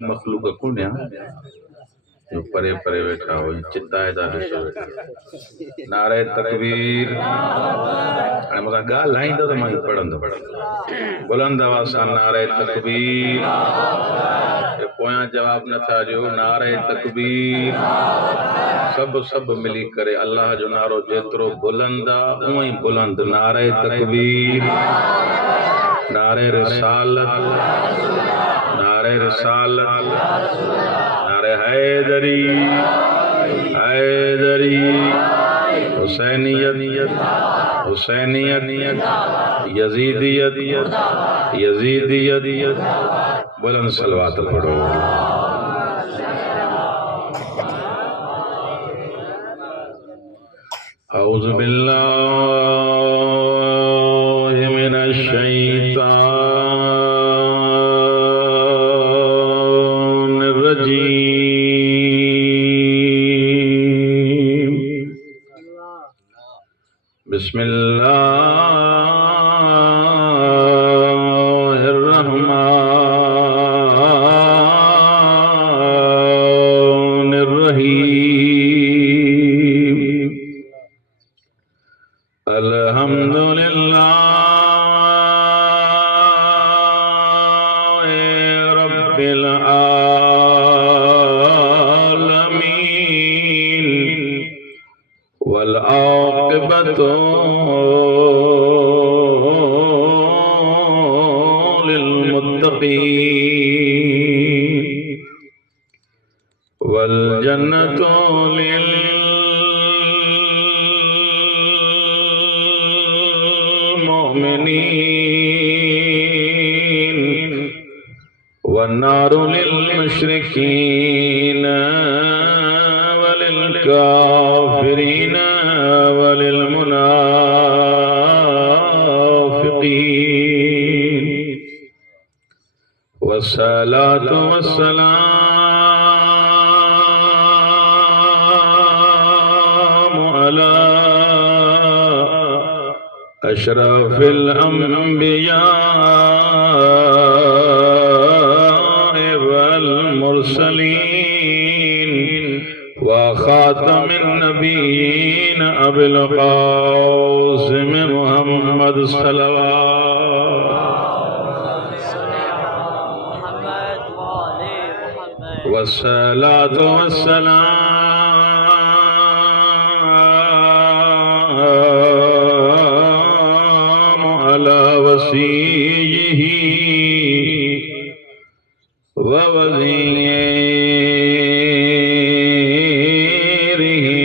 मखलूक कुण्या जो परे परे वेठा हो चिताए था ॾिसो वेठा नारे तकबीर हाणे मूंखां ॻाल्हाईंदो त मां पढ़ंदो बुलंद आवाज़ सां नारे तकबीर पोयां जवाब नथा ॾियो नारे तकबीर सभु सभु मिली करे अल्लाह जो नारो जेतिरो बुलंद आहे उहो ई बुलंद नारे तकबीर नारे रिसालत नारे रिसालत नारे हैदरी हैदरी हुसैनियत हुसैनियत यजीदियत यजीदियत बुलंद सलवात पढ़ो। औज़ु बिल्लाहि मिनश शैतानिर रजीम बिस्मिल्लाहिर रहमानिर रहीम अल्हम्दुलिल्लाहि रब्बिल आलमीन वल आक़िबतु लिल मुत्तक़ीन वल जन्नतु लिल मुमिनीन वन्नारु लिल मुशरिकीन वलिल काफिरीन वलिल मुनाफिकीन वस्सलातु वस्सलामु अला अशरफिल अंबिया वल मुरसलीन व खातमिन नबीयीन अबिल कासिम मुहम्मद सल्लल्लाहु वस्सलातु वस्सलामु अला वसीयिही व वज़ीरिही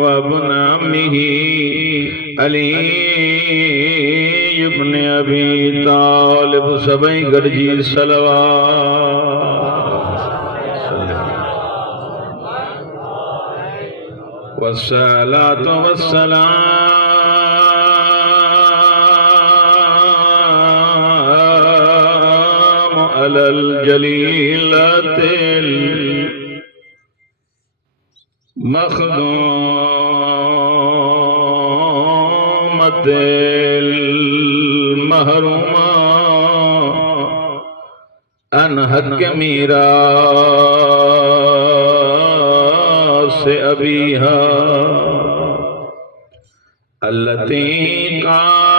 व इब्न अम्मिही अली इब्न अबी तालिब सभई गॾिजी सलवात वस्सलातु वस्सलामु अलल जलीलतिल मखदूमतिल महरूमा अन हक मीरास अबीहा अल्लती क़ालत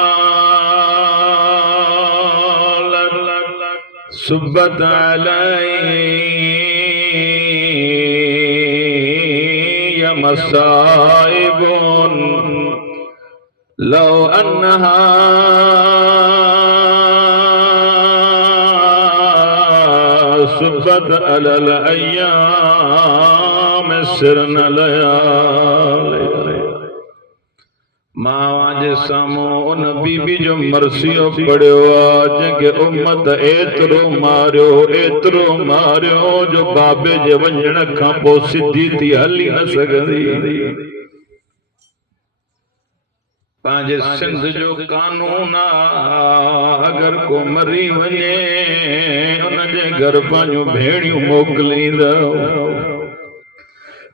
सुब्बत अलैया मसाइबुन लौ अन्नहा सुब्बत अलल अय्याम सिरन लयाली मां जे साम्हूं उन बीबी जो मरसियो पढ़ियो आहे जंहिंखे उम्मत एतिरो मारियो जो बाबे जे वञण खां पोइ सिधी थी हली न सघंदी। पंहिंजे सिंध जो कानून आहे अगर को मरी वञे उन जे घर पंहिंजूं भेणियूं मोकिलींदो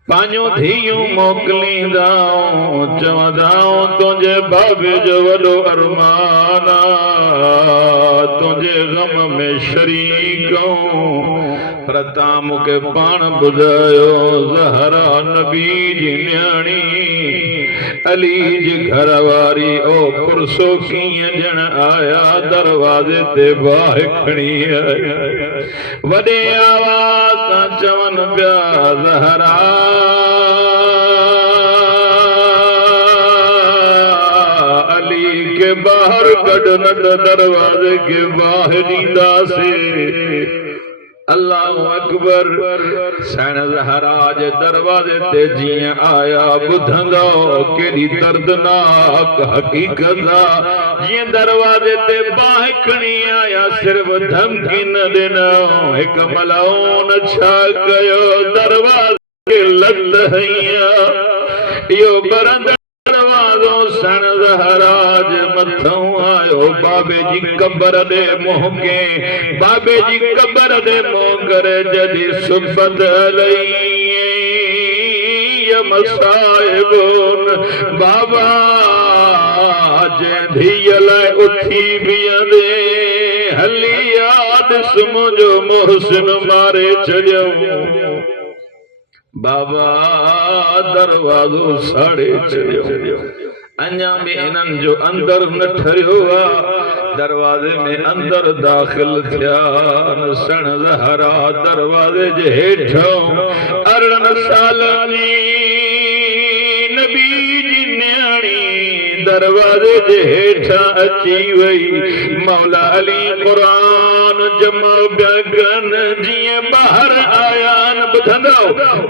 पांजो धियूं मोकलींदाऊं चवंदाऊं तुंहिंजे बाबे जो वॾो अरमान तुंहिंजे गम में शरीकऊं पर तव्हां मूंखे पाण ॿुधायो ज़हरा नबी जी न्याणी अली जी घर वारी ओ पुरसो कीअं ॼण आया दरवाज़े ते बाहि खणी आया वॾे आवाज़ सां चवनि पिया ज़हरा अली के बाहर कढ न त दरवाज़े के बाहि ॾींदासीं अल्लाहु अकबर सैन ज़हरा जे दरवाज़े ते जीअं आया ॿुधंदो केॾी दर्दनाक हक़ीक़त जीअं दरवाज़े ते बाहि खणी आया सिर्फ़ धमकी न ॾिनऊं हिकु मलाउन छा कयो दरवाज़े लत हईं इहो बरंद दरवाज़ो सैन ज़हरा जे मथां आयो बाबे जी कबर दे मुंह के बाबे जी कबर दे मुंह करे जदी सुबत लई ये मसाइबुन बाबा जे धीअ लाइ उथी बीहंदे हली याद मुंहिंजो मोहसिन मारे छॾियऊं बाबा दरवाज़ो साड़े छॾियो अञा बि इन्हनि जो अंदर न ठरियो दरवाज़े में अंदर दाखिल थिया सण ज़हरा दरवाज़े जे हेठों 18 सालनि नबी जी न्याणी दरवाज़े जे हेठां अची वई मौला अली क़ुरान जमा बगन जीअं ॿाहिर आया ॿुधंदो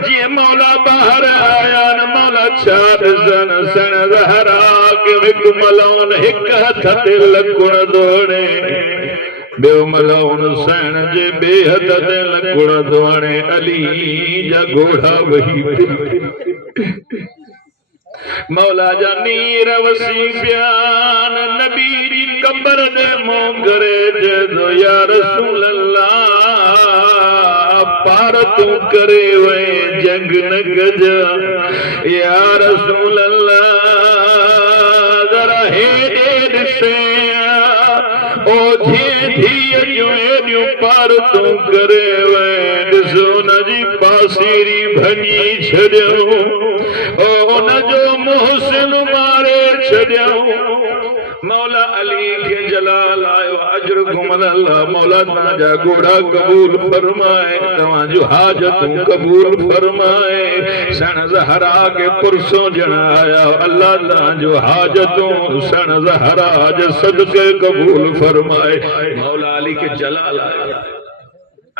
जीअं मौला ॿाहिर आया मौला छा ॾिसनि सण ज़हरा के हिकु मलाउन हिकु हथ ते लकुण दोड़े ॿियो मलाउन सैण जे ॿिए हथ ते लकुण दोड़े अली जा घोड़ा वही मौला जा नीर वसी प्यान नबी जी कबर दे मुंह करे जदो या रसूल अल्लाह पार तू करे वे जंग न गज या रसूल अल्लाह जरा हे ॾिसे ओ धीअ जो एॾियूं पार तू करे वे ॾिसो न जी पासीरी भञी छॾियो ओ उन जो मोहसिन मारे छॾियऊं मौला अली के जलाल आयो अजर घुमल अल्लाह मौला तव्हांजा घोड़ा कबूल फरमाए तव्हांजूं हाजतूं कबूल फरमाए सण ज़हरा के पुरसों ॼण आया अल्लाह तव्हांजूं हाजतूं सण ज़हरा जे सदके कबूल फरमाए मौला अली के जलाल आयो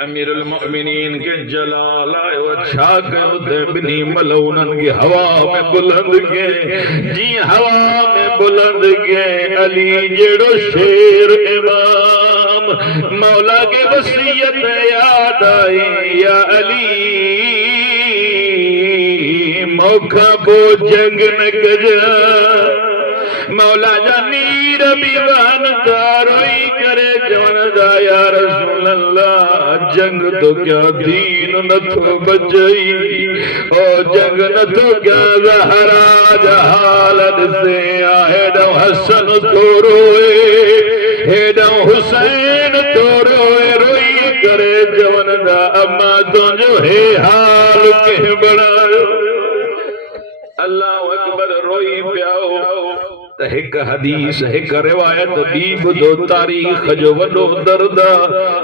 अमीरुल मोमिनीन के जलाल आयो छा कयो ते बिनी मलउनन की हवा में बुलंद के जी हवा में बुलंद के अली जेड़ो शेर इमाम मौला के वसीयत याद आई या अली मौका बो जंग न कजा मौला जा नीर भी वन दारोई करे जवनदा या रसूल अल्लाह जंग तो क्या दीन न तो बचई ओ जंग न तो क्या ज़हरा जहाल से हेडो हसन तो रोए हेडो हुसैन तो रोए रोई करे जवनदा अम्मा तुझो हे हाल के बड़ायो अल्लाह अकबर रोई पियाओ एक हदीस एक रिवायत दी बुधो तारीख जो वडो दर्द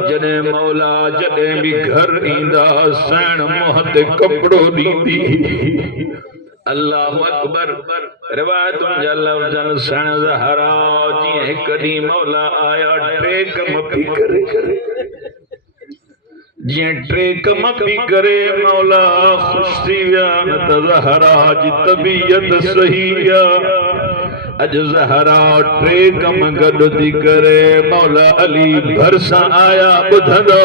जने मौला जने भी घर ईंदा सैण मुंह ते कपड़ो दींदी अल्लाह अकबर रिवायत जा लफ्ज़न सैण ज़हरा जी एक दी मौला आया टे कम पी करे जी टे कम पी करे मौला खुश थी विया न त ज़हरा जी तबीयत सही अज ज़हरा टे कम गॾु थी करे मौला अली भरसा आया ॿुधंदो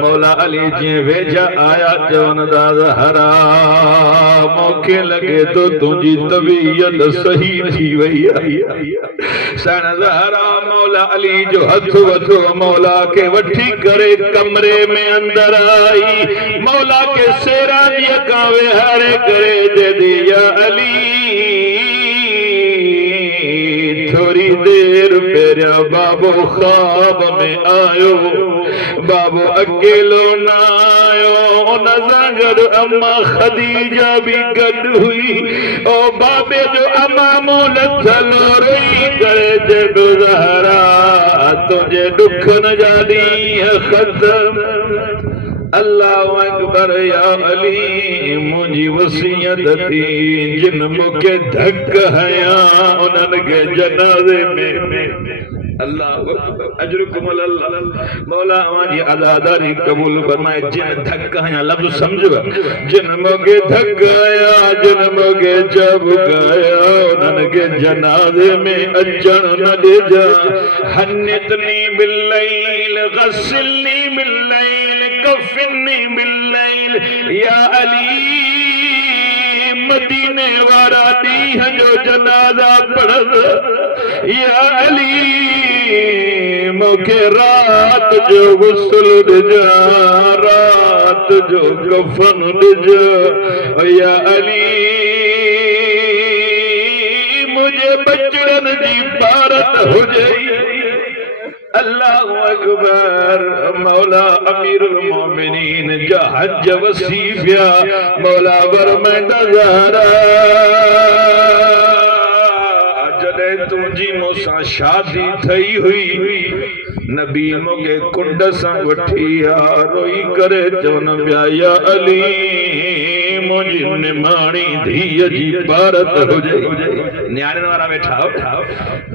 मौला अली जीअं वेझा आया चवनि था ज़हरा मूंखे लॻे थो तुंहिंजी तबीयत सही थी वई आहे सन ज़हरा मौला अली जो हथ वठो मौला के वठी करे कमरे में अंदर आई मौला के सेरा दिया का विहारे करे दे दिया अली थोड़ी देर पेरिया बाबू ख्वाब में आयो बाबू अकेलो ना आयो उन सां गॾु अम्मा खदीजा भी गॾु हुई ओ बाबे जो अम्मा मूं लथलो रोई करे चयो ज़हरा तुंहिंजे ॾुखनि जा ॾींहं ख़त्म अल्लाह अकबर या अली मुझी वसीयत थी जिन मुखे धक हया उन्हनि के जनाज़े में अल्लाह अकबर अजरुकुम अल्लाह मौला हमारी अदादारी कबूल फरमाए जिन धक हया लफ्ज समझो जिन मुखे धक हया जिन मुखे जब गया उन्हनि के जनाज़े में अचण न ॾिजा हन्नतनी बिल्लैल गस्लनी बिल्लैल कफनी बिल्लैल या अली मदीने वारा ॾींहं जो जनाज़ा पढ़ या अली मूंखे रात जो गुस्ल ॾिजा रात जो कफन ॾिजा या अली मुझे बचड़न जी भारत हुजे अल्लाह अकबर मौला अमीरुल मोमिनीन जा हज वसीफिया मौला फरमाइंदा ज़हरा जॾहिं तुंहिंजी मूंसां शादी थई हुई नबी मूंखे कुंड सां वठी आ रोई करे चवनि पिया या अली मुंहिंजी निमाणी धीअ जी भारत हुजे न्याणियुनि वारा वेठा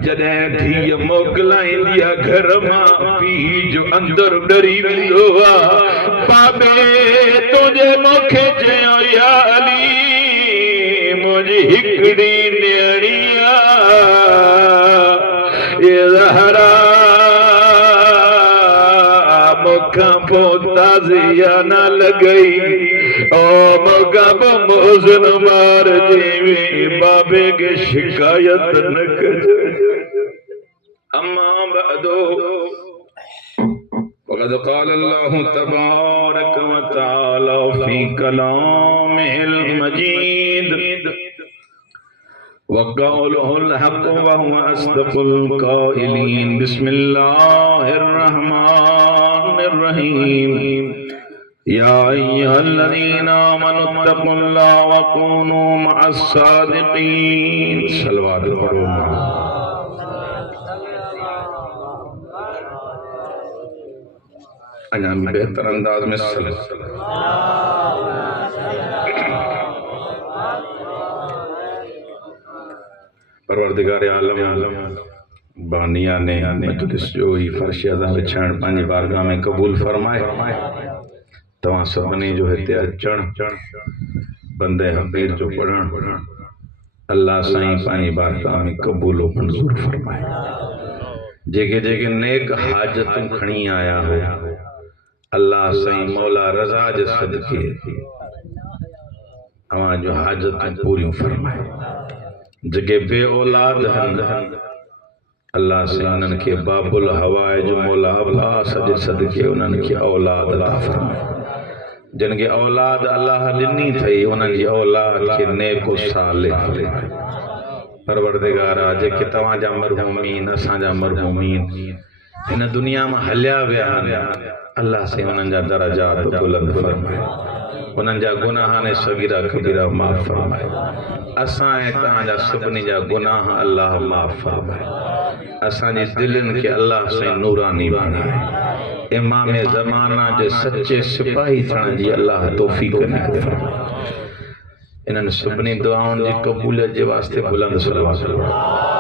जॾहिं धीअ मोकिलाईंदी आहे घर मां पीउ जो अंदर डरी वेंदो आहे बाबे तुंहिंजे मूंखे चयो या अली मुंहिंजी हिकिड़ी न्याणी आहे ज़हरा मूंखां पोइ ताज़िया न लॻई ओ मगब मोज़न मार जीवी बाबे के शिकायत न कजे अम्मा बअदो वक़द क़ाल अल्लाह तबारक व तआला फी कलामिल मजीद वक़ौलुहुल हक़ व हुवा अस्दक़ुल क़ाइलीन बिस्मिल्लाहिर रहमानिर रहीम या अय्युहल्लज़ीना आमनुत्तक़ुल्लाह व कूनू मअस सादिक़ीन सलवात पढ़ो अञा बेहतर अंदाज में परवरदिगार आलम बानिया ने मजलिस जो ही फर्श अदा विछाइण पंहिंजी बारगाह में कबूल फरमाए तव्हां सभिनी जो हिते अचण बंदे हबीर जो पढ़ण अल्लाह साईं पंहिंजी बारगाह में कबूल मंज़ूर फरमाए जेके जेके नेक हाजतूं खणी आया हो अल्लाह साईं मौला रज़ा जे सदके अवां जो हाजतूं पूरियूं फरमाए जेके बे औलाद अल्लाह से उन्हनि खे बाबुल हवाए जो मौला अब्बास जे सदके उन्हनि खे औलाद अता फरमाए जिन खे औलाद अल्लाह ॾिनी अथई उन्हनि जी औलाद खे नेको सालिह परवरदिगारा जेके तव्हांजा मरहूमीन असांजा मरहूमीन इन दुनिया में हलिया विया आहिनि अल्लाह से उन्हनि जा दरजात बुलंद फरमाए उन्हनि जा गुनाह ने सगीरा कबीरा माफ़ फरमाए असां ऐं तव्हांजा सभिनी जा गुनाह अल्लाह माफ़ फरमाए असांजी दिलनि खे अल्लाह से नूरानी बणाए इमाम ज़माना जे सच्चे सिपाही थियण जी अल्लाह तौफ़ीक़ इनायत फरमाए इन्हनि सभिनी दुआउनि जी क़बूलियत जे वास्ते बुलंद सलवात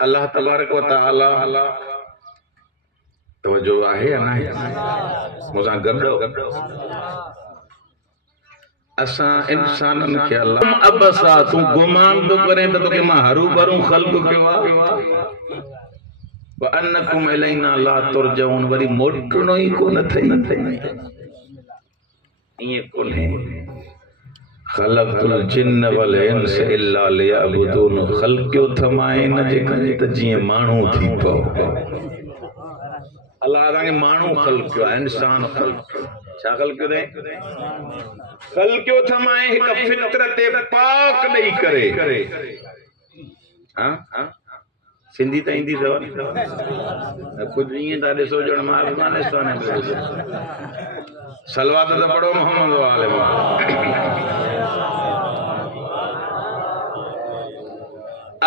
अल्लाह तबारक व तआला तवज्जो आहे या नहीं मुझा गॾो असा इंसानन के अल्लाह अबसा तू गुमान तो करे तो के मां हरू भरू खल्क कयो आ व अन्नकुम इलैना ला तुरजऊन वरी मोटणो ही कोन थई ये कोने खलक़तुल जिन्न वल इंस इल्ला लियअबुदून खल्क्यो थमाए न जे कने त जी मानू थी पो अल्लाह ताके मानू खल्क्यो इंसान खल्क्यो छा खल्क्यो दे खल्क्यो थमाए एक फितरत पाक दई करे हां सिंधी त ईंदी अथव कुछ ईअं था ॾिसो ॼण मां अफ़गानिस्तान में सलवात त पढ़ो मोहम्मद वाले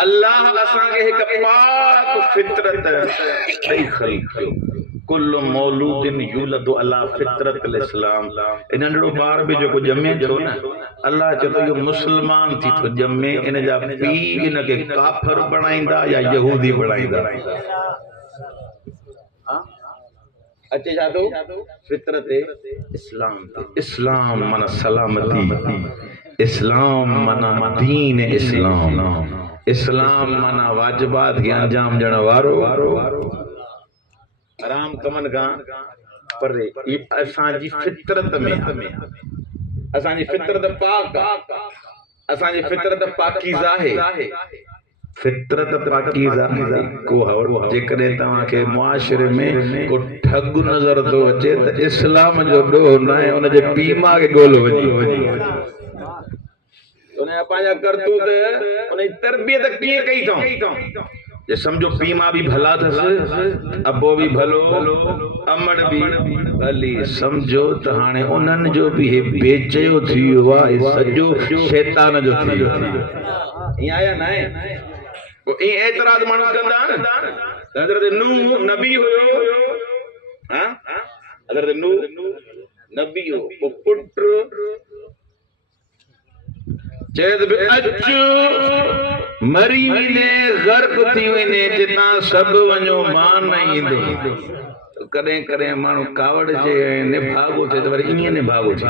अल्लाह असांखे हिकु पाक फितरत ॾेई खल्क़ियो कुल्लु मौलूदिन यूलदु अला फितरतिल इस्लाम इन नंढड़ो ॿार बि जेको ॼमे थो न अल्लाह चए थो इहो मुस्लमान थी थो ॼमे इन जा पीउ इनखे काफ़िर बणाईंदा या यहूदी बणाईंदा अचे छा थो फितरत इस्लाम इस्लाम माना सलामती इस्लाम माना दीन इस्लाम इस्लाम माना वाजिबात खे अंजाम ॾियण वारो हराम कमनि खां परे असांजी फितरत में असांजी फितरत पाक असांजी फितरत पाकीज़ा आहे फितरत पाकीज़ा को हवड़ जेकॾहिं तव्हांखे मुआशिरे में को ठग नज़र थो अचे त इस्लाम जो ॾोह न आहे उनजे पीउ माउ खे ॻोल्हो वञी उनजा पंहिंजा करतूत उनजी तरबियत कीअं कई अथऊं जे समझो पीउ माउ बि भला अथसि अबो बि भलो अमड़ बि भली समझो त हाणे उन्हनि जो बि हे बेचयो थी वियो आहे सॼो शैतान जो थी वियो ईअं आया न आहे ईअं एतिराज़ माण्हू कंदा न हज़रत नूह नबी हुयो हां हज़रत नूह नबी हो वो पुट चेद अच मरी वने गर्क थी वने जिता सब वणो मां न ईंदो कॾहिं कॾहिं माण्हू कावड़ जे निभागो थे तो वरी ईअं निभागो थी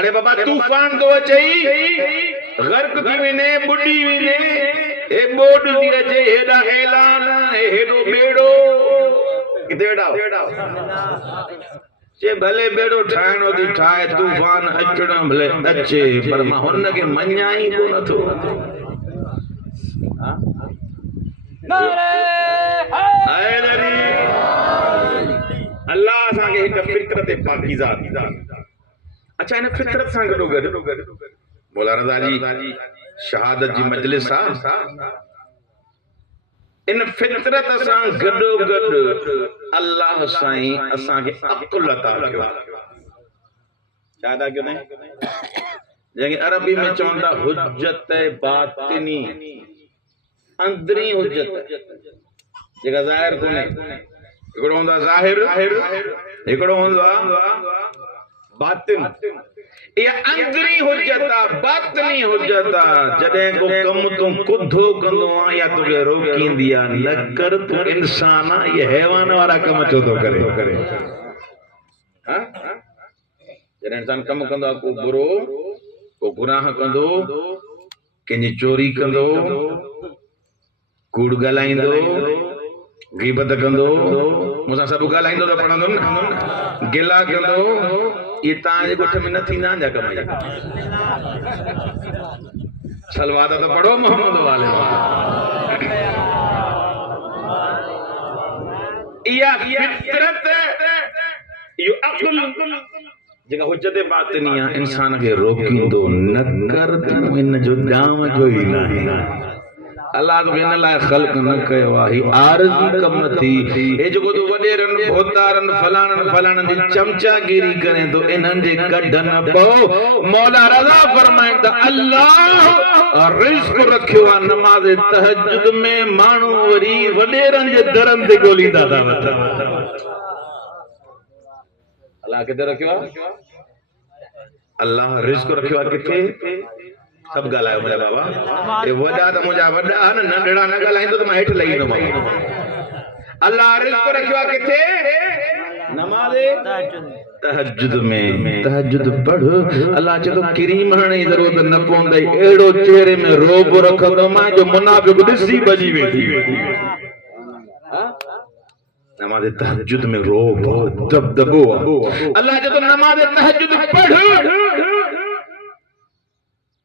अरे बाबा तूफान तो अचई गर्क थी वने बुडी वने ए बोड थी अचे हेडा ऐलान हेडो बेड़ो किथे वेड़ा जे भले बेड़ो ठाहिणो थी ठाहे तूफान अचणो भले अचे पर मां हुनखे मञा ई कोन थो अल्लाह असांखे हिकु फितरत पाकीज़ा अच्छा इन फितरत सां गॾो गॾु मौलाना जी शहादत जी मजलिस आहे इन फितरत सां गॾो गॾु अल्लाह साईं असांखे अक़ुल अता कयो छा अता कयो जंहिंखे अरबी में चवंदा हुज्जत बातिनी अंदरी हुज्जत जेका ज़ाहिर कोन्हे हिकिड़ो हूंदो आहे ज़ाहिर हिकिड़ो हूंदो आहे बातिन इहा अंदरी हुज्जत आहे बातिनी हुज्जत आहे जॾहिं को कमु तूं कुधो कंदो आहे या तोखे रोकींदी आहे न कर तूं इंसान आहे इहे हैवान वारा कम छो थो करे हां जॾहिं इंसान कमु कंदो आहे को बुरो को गुनाह कंदो कंहिंजी चोरी कंदो कूड़ ॻाल्हाईंदो गीबत कंदो मूंसां सभु ॻाल्हाईंदो त पढ़ंदुमि न गिला कंदो ये तव्हांजे ॻोठ में न थींदा आहिनि छा कम सलवात त पढ़ो मोहम्मद वाले इहा फितरत इहो अक़ुल जेका हुज्जत बातिनी आहे इंसान खे रोकींदो न कर तूं इन जो ॼाम जो ई न आहे अल्लाह तो इन लाइ ख़ल्क़ न कयो आहे आरज़ी कम थी हे जेको तो वडेरन भोतारन फलाणन जी चमचागिरी करे तो इन्हनि जे कढ न पओ मौला रज़ा फरमाए त अल्लाह रिज़्क़ रखियो आहे नमाज़ तहज्जुद में माण्हू वरी वडेरन जे दरन ते ॻोल्हींदा था अल्लाह किथे रखियो आहे अल्लाह रिज़्क़ रखियो आहे किथे सब ॻाल्हायो मुंहिंजा बाबा ये वॾा त मुंहिंजा वॾा न नंढड़ा न ॻाल्हाईंदो त मां हेठि लही वेंदोमांव अल्लाह रिज़्क़ रखियो आहे किथे नमाज़ तहज्जुद में तहज्जुद पढ़ अल्लाह चे तो क्रीम हणे जी जरूरत न पवंदई एड़ो चेहरे में रोब रखंदो मां जो मुनाफिक ॾिसी बजी वेठी नमाज तहज्जुद में रोब दबदबो अल्लाह चे तो नमाज तहज्जुद पढ़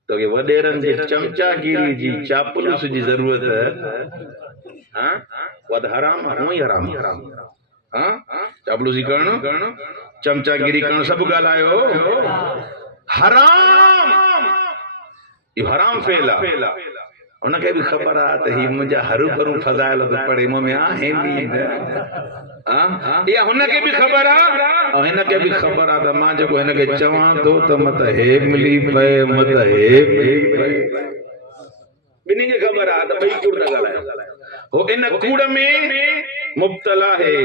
तो के वडेरन जे चमचागिरी जी चापलूस जी जरूरत है हां वद हराम हुई हराम हां चापलूसी करण चमचागिरी करण सब गालायो हराम ये हराम फेला उनके भी खबर आ त ही मुंजा हरू भरू फजाइल तो पड़े में आ हेंदी हां या उनके भी खबर आ और इनके भी खबर आ त मां जो इनके चवा तो त मत हे मिली पे मत हे मिली पे बिनी के खबर आ त भई कूड़ गालायो हो इन कूड़ में मुब्तला है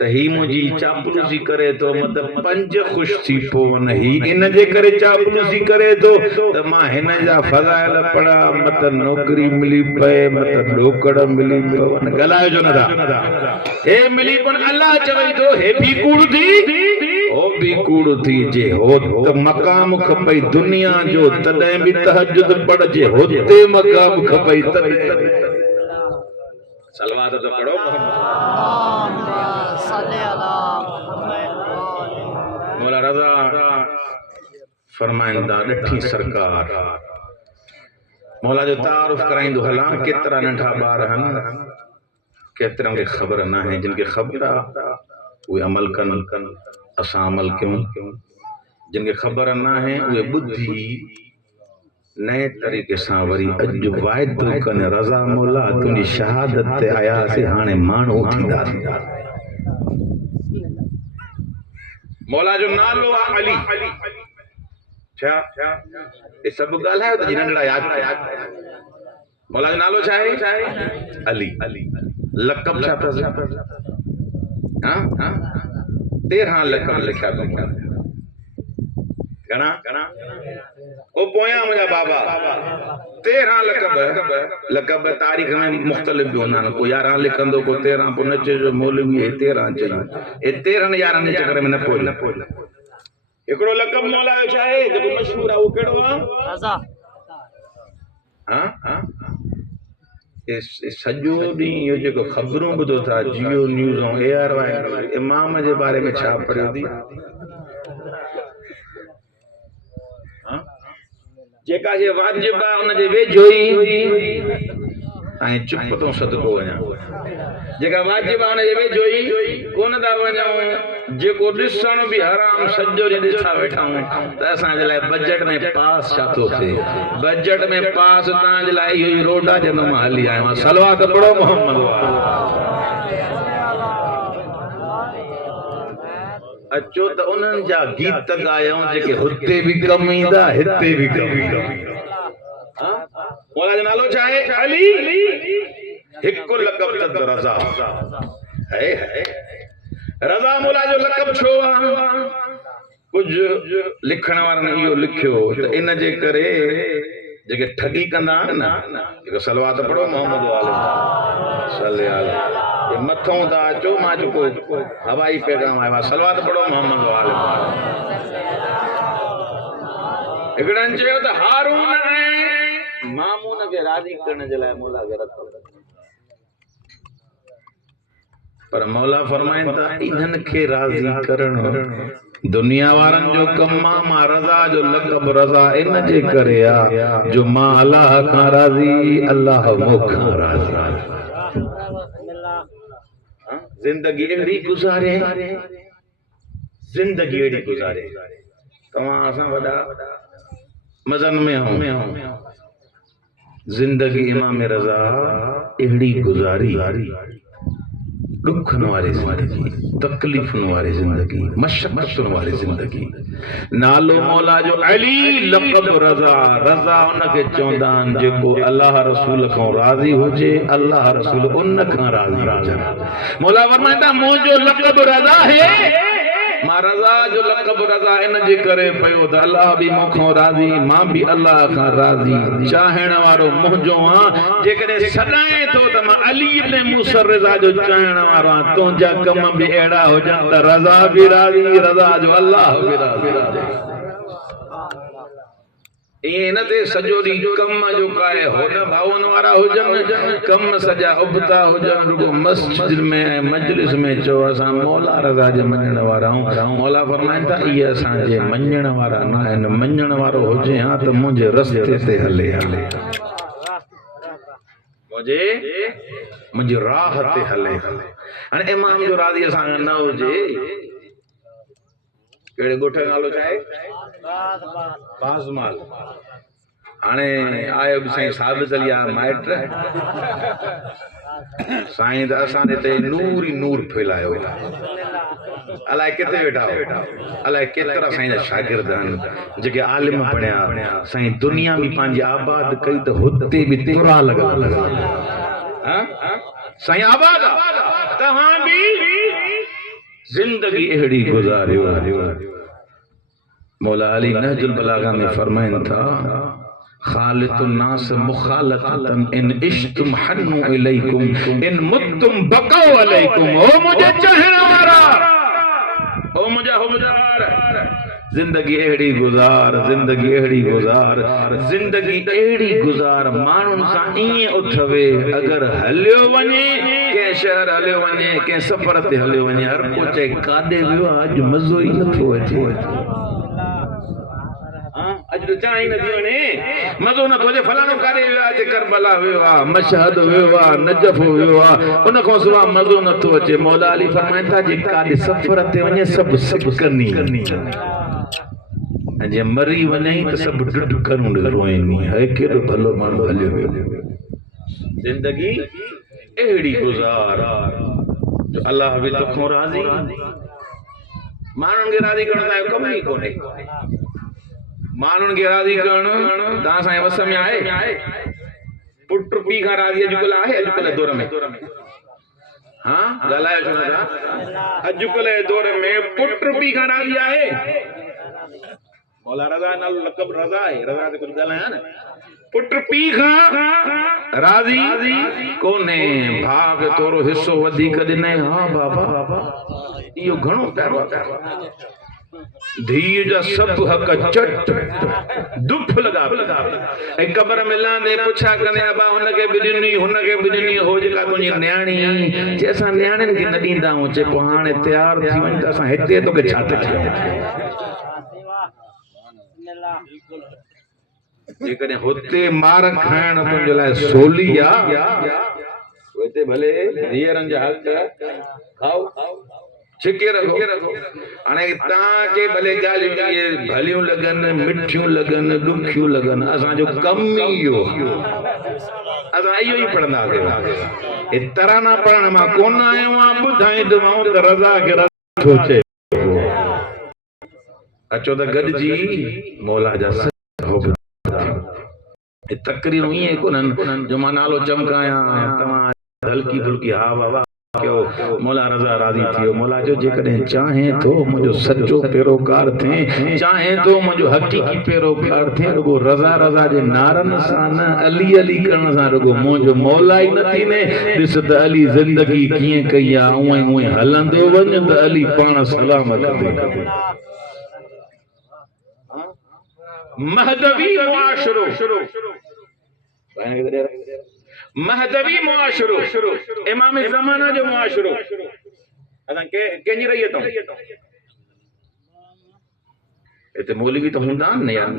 त ही मुजी चापलूसी करे तो मत पंज खुश थी पोवन ही इन जे करे चापलूसी करे तो त मां हिन जा फजाइल पड़ा मत नौकरी मिली पे मत डोकड़ मिली पोवन गलायो जो नदा हे मिली पण अल्लाह चवई तो हे भी कूड़ थी ओ भी कूड़ थी जे हो त मकाम खपई दुनिया जो तडे भी तहज्जुद पढ़ जे होते मकाम खपई तडे सलवात तो पढ़ो मौला रजा फरमाइंदा ॾठी सरकार मौला जो तारुफ कराइंदो हला केतरा नंढा ॿार हन केतरा खे ख़बर न है जिनके खबर आ उहे अमल कन असां अमल कयूं जिनके खबर न है उहे बुद्धि नए तरीके सां वरी अॼु वाइदो कनि रज़ा मौला तुंहिंजी शहादत ते आयासीं हाणे माण्हू थींदा मौला जो नालो आहे अली छा ये सब ॻाल्हायो त नंढड़ा याद मौला जो नालो छा आहे अली लक़ब छा अथसि हां 13 लक़ब लिखिया अथऊं घणा ओ पोया मुझा बाबा 13 लक़ब तारीख में मुख्तलिफ भी होना को 11 लिखंदो को 13 को नचे जो मौलवी 13 चाहिए ए 13 11 ने चक्कर में न पोल एकड़ो लक़ब मौला जो चाहे जो मशहूर है वो केड़ो है रज़ा हां इस सजो दी यो जो खबरों बुधो था जियो न्यूज़ और एआरवाई इमाम जे बारे में छा पढ़ियो थी जेका जे वाजिब आ उन जे वेझो ई ऐं चुप तो सदको वञा जेका वाजिब आ उन जे वेझो ई कोन था वञूं जेको ॾिसण बि हराम सॼो ॾींहुं ॾिसा वेठा आहियूं त असांजे लाइ बजट में पास छा थो थिए बजट में पास तव्हांजे लाइ इहो ई रोड आहे जंहिंमें मां हली आयो आहियां सलवात पढ़ो मोहम्मद अचो त उन्हनि जा गीत ॻायूं जेके हुते बि कम ईंदा हिते बि कम ईंदा हां मौला जो नालो छा आहे अली हिकु लक़ब त रज़ा है रज़ा मौला जो लक़ब छो आहे कुझु लिखण वारनि इहो लिखियो त इन जे करे जेके ठगी कंदा आहिनि न जेको सलवात पढ़ो मोहम्मद वाले सल्ले अलैहि ये मथों दा अचो मां जेको हवाई पैगाम आयो सलवात पढ़ो मोहम्मद वाले हिकड़नि चयो त हारून ऐं मामून खे राज़ी करण जे लाइ मौला खे रखो पर मौला फरमाइनि था इन्हनि खे राज़ी करण दुनिया वारनि जो कम मां रज़ा जो लक़ब रज़ा इन जे करे आ जो मां अल्लाह खां राज़ी अल्लाह मूंखां राज़ी जिंदगी एड़ी गुजारे जिंदगी एड़ी गुजारे तव्हां असां वॾा मज़न में हो जिंदगी इमाम रज़ा एड़ी गुजारी दुखन वारी जिंदगी तकलीफन वारी जिंदगी मशक्क़तन वारी जिंदगी नालो मौला जो अली लक़ब रज़ा रज़ा उनके चवंदा आहिनि जेको अल्लाह रसूल खां राज़ी हुजे अल्लाह रसूल उन खां राज़ी हुजे मौला फरमाईंदा मुंहिंजो लक़ब रज़ा है मां रज़ा जो लक़ब रज़ा इन जे करे पयो त अल्लाह भी मूंखां राज़ी मां भी अल्लाह खां राज़ी चाहण वारो मुंहिंजो आ जेकॾहिं सॾाए थो त मां अली इब्न मूसा रज़ा जो चाहण वारो आ तुंहिंजा कम भी अहिड़ा हुजनि त रज़ा भी राज़ी रज़ा जो अल्लाह भी राज़ी इन ते सॼो ॾींहुं कम जो काए होन भाउनि वारा हुजनि कम सॼा उबता हुजनि रुगो मस्जिद में ऐं मजलिस में चओ असां मौला रज़ा जे मञण वारा आहियूं मौला फरमाइनि था इहे असांजे मञण वारा न आहिनि मञण वारो हुजे हा त मुंहिंजे रस्ते ते हले मुंहिंजी राह ते हले हाणे इमाम जो राज़ी असां न हुजे कहिड़े ॻोठ जो नालो छा आहे बाज़माल हाणे आयो बि साईं साबित अली आहे माइट साईं त असांजे ते नूर ई नूर फैलायो अलाए किथे वेठा हो अलाए केतिरा साईं जा शागिर्द आहिनि जेके आलिम पढ़िया साईं दुनिया बि पंहिंजी आबाद कई त हुते बि तुरा लॻा साईं आबाद तव्हां बि जिंदगी अहिड़ी गुज़ारियो मौला अली नहजुल बलागा में फरमाइनि था खालितुन नास मुखालतन इन इश्तुम हन्नु इलैकुम इन मुत्तुम बक़ौ अलैकुम ओ मुझे चाहण वारा ओ मुझे हुमदार जिंदगी अहिड़ी गुज़ार जिंदगी अहिड़ी गुज़ार जिंदगी अहिड़ी गुज़ार माण्हुनि सां ईअं उथवे अगरि हलियो वञे कंहिं शहर हलियो वञे कंहिं सफ़र ते हलियो वञे हर को चए काॾे वियो आहे अॼु मज़ो ई नथो अचे अॼु त चाह ई नथी वञे मज़ो नथो अचे फलाणो काॾे वियो आहे करबला वियो आहे मशहद वियो आहे नजफ़ वियो आहे उन खां सवाइ मज़ो नथो अचे मौला अली फरमाइनि था जे काॾे सफ़र ते वञे सभु सिकनी ऐं जे मरी वञे त सभु ढुढकरूं रोइनी है केॾो भलो माण्हू हलियो वियो जिंदगी अहिड़ी गुज़ार जो अल्लाह बि तोखां राज़ी माण्हुनि खे राज़ी करण जो कम ई कोन्हे माण्हुनि खे राज़ी करणु तव्हां सां वस में आहे पुट पीउ खां राज़ी अॼुकल्ह आहे अॼुकल्ह दौर में हाँ ॻाल्हायो छो नथा अॼुकल्ह दौर में पुट पीउ खां राज़ी आहे मौला रज़ा नालो लक़ब रज़ा आहे रज़ा ते कुझु ॻाल्हायां न पुट पीउ खां राज़ी कोन्हे भाउ खे थोरो हिसो वधीक ॾिनई हा बाबा इहो घणो प्यारो धीअ जा सभु हक़ चट दुफ लॻा ऐं क़बर में लहंदे पुछा कंदे अबा हुनखे बि ॾिनी हुनखे बि ॾिनी हो जेका तुंहिंजी न्याणी चए असां न्याणियुनि खे न ॾींदा आहियूं चए पोइ हाणे तयारु थी वञ त असां हिते तोखे छा था कयूं जेकॾहिं हुते मार खाइण तुंहिंजे लाइ सोली आहे हिते भले धीअरनि जा हक़ खाओ छिके रखो हाणे तव्हांखे भले ॻाल्हियूं इहे भलियूं लॻनि मिठियूं लॻनि ॾुखियूं लॻनि असांजो कमु ई इहो असां इहो ई पढ़ंदासीं तराना पढ़ण मां कोन आयो आहियां ॿुधाईंदोमांव त रज़ा खे छो चए अचो त गॾिजी मौला जा तकरीरूं ईअं कोन्हनि जो मां नालो चमकायां तव्हां हल्की फुल्की हा बाबा मौला रज़ा राज़ी थियो मौला जो जेकॾहिं चाहे थो मुंहिंजो सचो पैरोकार थिए चाहे थो मुंहिंजो हक़ीक़ी पैरोकार थिए रुगो रज़ा रज़ा जे नारनि सां न अली अली करण सां रुगो मुंहिंजो मौला ई न थींदे ॾिस त अली ज़िंदगी कीअं कई आहे उएं उएं हलंदो वञ त अली पाण सलामत कंदे महदवी मुआशरो महदवी मुआशरो इमाम ज़माना जो मुआशरो असां कंहिंजी रहियत हिते मौलवी त हूंदा न यार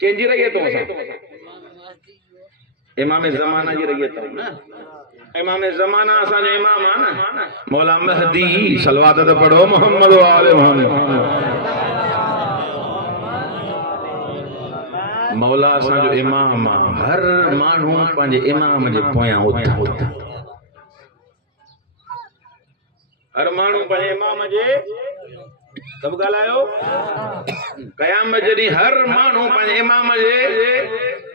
कंहिंजी रहियत असां इमाम ज़माना जी रहियत न इमाम ज़माना असांजो इमाम आहे न मौला महदी सलवात त पढ़ो मोहम्मद वाले मोहम्मद मौला असांजो इमाम आहे हर माण्हू पंहिंजे इमाम जे पोयां उथ हर माण्हू पंहिंजे इमाम जे सभु ॻाल्हायो क़यामत जॾहिं हर माण्हू पंहिंजे इमाम जे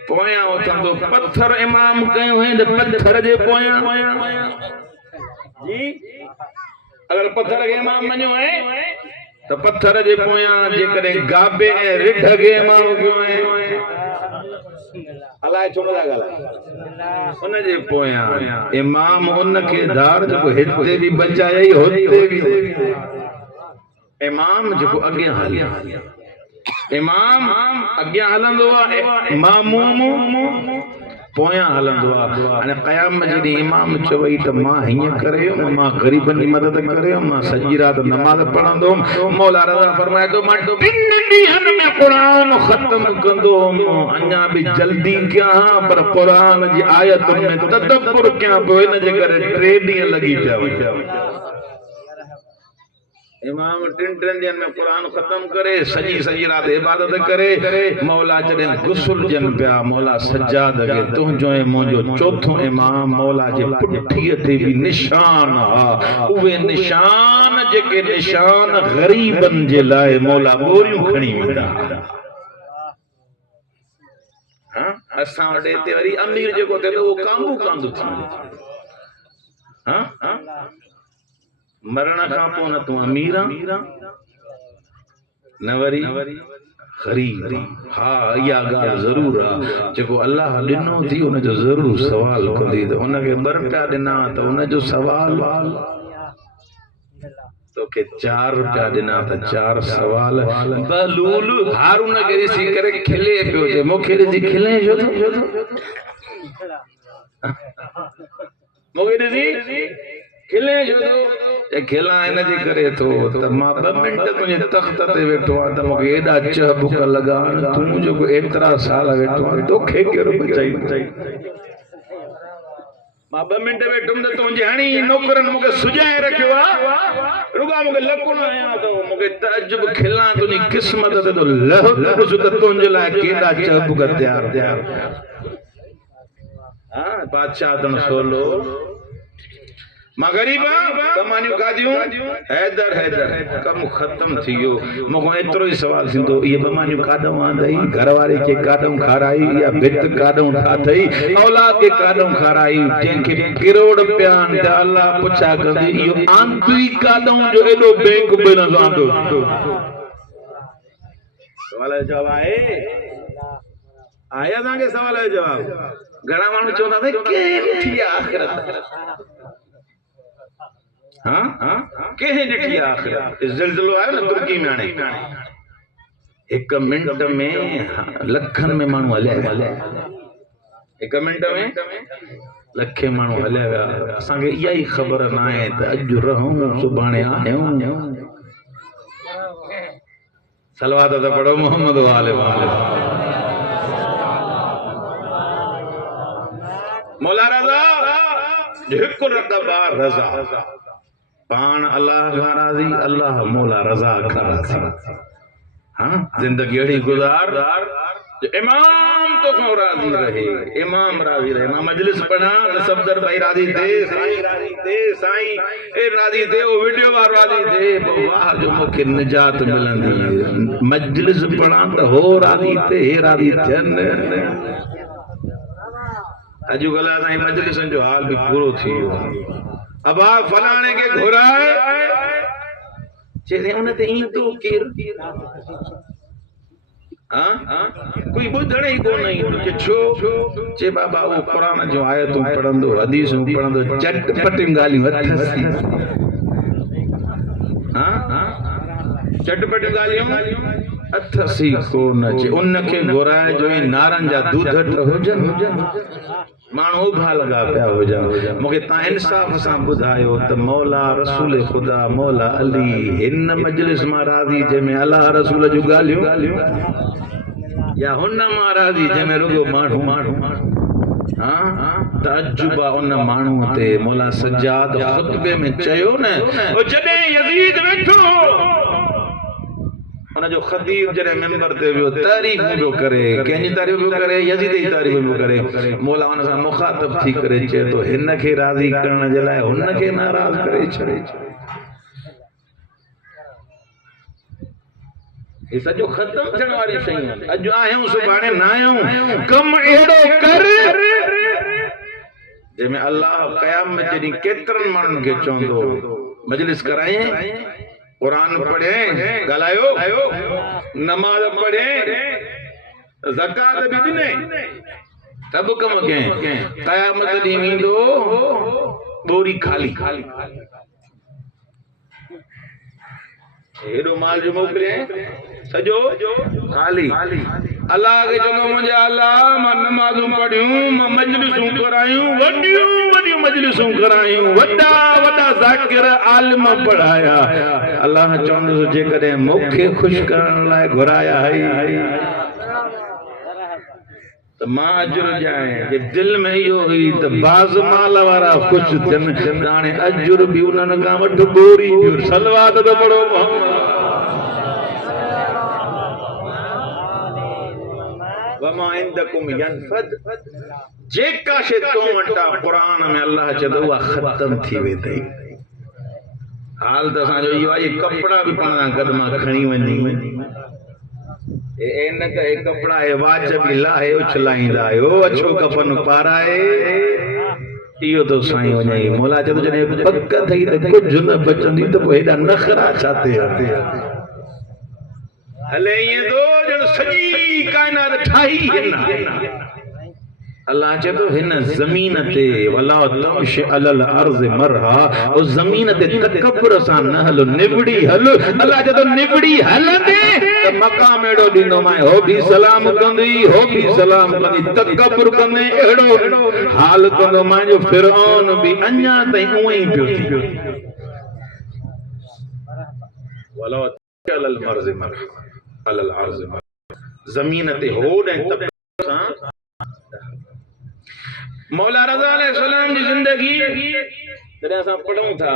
पोयां उथंदो पत्थर इमाम कयूं आहिनि पत्थर जे पोयां जी अगर पत्थर के इमाम मञो है तो पत्थर जे पोयां जे करे गाबे ऐं रिढ के इमाम क्यों है अलाए छो नथा ॻाल्हाए उन जे पोयां इमाम उन खे धार जेको हिते बि बचाई होते बि इमाम जेको अॻियां हलिया इमाम अॻियां हलंदो आहे मामूम पोयां हलंदो आहे हाणे क़याम जॾहिं इमाम चवई त मां हीअं करे मां ग़रीबनि जी मदद करे मां सॼी राति नमाज़ पढ़ंदुमि मौला रज़ा फरमाए थो मां ॿिनि ॾींहंनि में क़ुरान ख़त्म कंदुमि अञा बि जल्दी कयां पर क़ुरान जी आयतुनि में तदब्बुर कयां पियो हिन जे करे 3 ॾींहं लॻी पिया वञनि इमाम 3 ॾींहनि में क़ुरान ख़त्म करे सॼी रात इबादत करे मौला जॾहिं गुस्ल जन पिया मौला सज्जाद के तुंहिंजो ऐं मुंहिंजो चौथो इमाम मौला जे पुठीअ ते बि निशान हा उहे निशान जेके निशान ग़रीबनि जे लाइ मौला बोरियूं खणी वेंदा हां असां वटि हिते वरी अमीर जेको थिए थो उहो कांदू थी हां हां मरण खां पोइ न तूं अमीर न वरी गरीब हा इहा ॻाल्हि ज़रूर आहे जेको अल्लाह ॾिनो थी उनजो ज़रूर सवाल कंदी त उनखे 2 रुपया ॾिना त उनजो सवाल तोखे 4 रुपया ॾिना त 4 सवाल बलूल हारून खे ॾिसी करे खिले पियो जे मूंखे ॾिसी खिले छो मूंखे ॾिसी खिले छो खिला इन जे करे थो त मां 2 मिंट तुंहिंजे तख़्त ते वेठो आहियां त मूंखे एॾा चहबुक लॻा तूं जेको एतिरा साल वेठो आहे तोखे कहिड़ो बचाई मां 2 मिंट वेठुमि त तुंहिंजे हाणे नौकरनि मूंखे सुॼाए रखियो आहे रुॻा मूंखे लकुणो आहियां त मूंखे तजुब खिला तुंहिंजी क़िस्मत ते तो लहो ॾिस त तुंहिंजे लाइ केॾा चहबुक तयार हां बादशाह तन सोलो मां गरीब कमानियूं खादियूं हैदर कम खत्म थी वियो मूंखां एतिरो ई सवाल थींदो इहे बमानियूं काॾों आंदई घर वारे खे काॾों खाराई या भित काॾों ठाथई औलाद खे काॾों खाराई जंहिंखे करोड़ पिया आहिनि त अल्लाह पुछा कंदी इहो आंदी काॾों जो एॾो बैंक बि न आंदो सवाल जो जवाब आहे असांखे सवाल जो जवाब घणा माण्हू चवंदा अथई कंहिं ॾिठी आख़िरत हां कंहिं ॾिठी आख़िरत ज़िलज़िलो आयो न तुर्की में हाणे 1 मिंट में लखनि में माण्हू हलिया 1 मिंट में लखे माण्हू हलिया विया असांखे इहा ई ख़बर न आहे त अॼु रहूं सुभाणे आहियूं सलवात त पढ़ो मोहम्मद वाले मौला रज़ा हिकु रक़बा रज़ा पान अल्लाह का राज़ी अल्लाह मौला रज़ा का राज़ी हां जिंदगी अड़ी गुजार जो इमाम तो को राज़ी रहे इमाम राज़ी रहे मां मजलिस पढ़ा तो सफदर भाई राज़ी थे साईं ए राज़ी थे वो वीडियो वार राज़ी थे वाह जो मुखे निजात मिलंदी मजलिस पढ़ा तो हो राज़ी थे हे राज़ी थियन अॼुकल्ह असांजी मजलिसनि जो हाल बि पूरो थी वियो अब आप फलाने के घुराए चेरे उन ते ईंदो केर हां कोई ॿुधण ई कोन ईंदो के छो चे बाबा वो क़ुरान जो आयतूं पढ़ंदो हदीसूं पढ़ंदो चटपटियूं ॻाल्हियूं अथसि हां चटपटियूं ॻाल्हियूं अथसि कोन चे उनखे घुराए जो नारनि जा दूध हुजनि माण्हू उभा लॻा पिया हुजनि मूंखे तव्हां इंसाफ़ सां ॿुधायो त मौला रसूल ख़ुदा मौला अली हिन मजलिस मां राज़ी जंहिंमें अलाह रसूल जूं ॻाल्हियूं या हुन मां राज़ी जंहिंमें रुॻो माण्हू हां तजुब उन माण्हू ते मौला सज्जाद ख़ुतबे में चयो न जॾहिं यज़ीद वेठो उन जो ख़तीब जॾहिं मेंबर ते वियो तारीफ़ पियो करे कंहिंजी तारीफ़ पियो करे यज़ीद जी तारीफ़ पियो करे मौला उन सां मुखातिब थी करे चए थो हिन खे राज़ी करण जे लाइ हुन खे नाराज़ करे छॾे हे सॼो ख़त्म थियण वारी शयूं अॼु आहियूं सुभाणे न आहियूं कम अहिड़ो कर जंहिंमें अल्लाह क़याम में जॾहिं केतिरनि माण्हुनि खे चवंदो मजलिस कराए, कुरान पढ़े, गलायो, नमाज पढ़े, ज़कात भी दिने, तब कम के क़यामत ॾींहुं ईंदो बोरी खाली। हेॾो माल जो मोकिले सॼो खाली। अल्लाह खे चवंदो मुंहिंजा अल्लाह मां नमाज़ूं पढ़ियूं, मां मजलिसूं करायूं, वॾियूं वॾियूं मजलिसूं करायूं, वॾा वॾा ज़ाकिर आलिम पढ़ाया। अल्लाह चवंदुसि जेकॾहिं मूंखे ख़ुशि करण लाइ घुराया है त मां अजुर ॾियां। जे दिल में इहो हुई त बाज़ माल वारा ख़ुशि थियनि, हाणे अजुर बि उन्हनि खां वठि बोरी ॿियो। सलवात त पढ़ो। वमा इंदकुम यनफद, जेका शइ तो वटा कुरान में अल्लाह चयो उहा ख़त्म थी वेंदी। हाल त असांजो इहो आहे, कपिड़ा बि पाण गॾु मां खणी वञी ऐनक ए कपड़ा है वाच भी लाहे उछलाईंदा आयो, अछो कफन पाराए इहो तो साईं वञई। मौला चयो जने पक थई त कुझ न बचंदी त पोइ हेॾा नखरा छाते हले ईअं तो ॼण सॼी काइनात ठाही न। अल्लाह चए तो हिन ज़मीन ते वला तमश अलल अर्ज़ मरहा, ओ ज़मीन ते तकब्बुर सां न हल, निबड़ी हल। अल्लाह चए तो निबड़ी हलंदे त मक़ाम एड़ो ॾींदो मां, हो भी सलाम कंदी, हो भी सलाम कंदी। तकब्बुर कंदे एड़ो हाल कंदो मां जो फिरऔन भी अञा ताईं उएं ई पियो थी। वला अलल अर्ज़ मरहा, अलल अर्ज़ मरहा, ज़मीन ते होड़ ऐं तब सां। मौला रज़ा अलैहिस्सलाम जी जिंदगी जॾहिं असां पढ़ूं था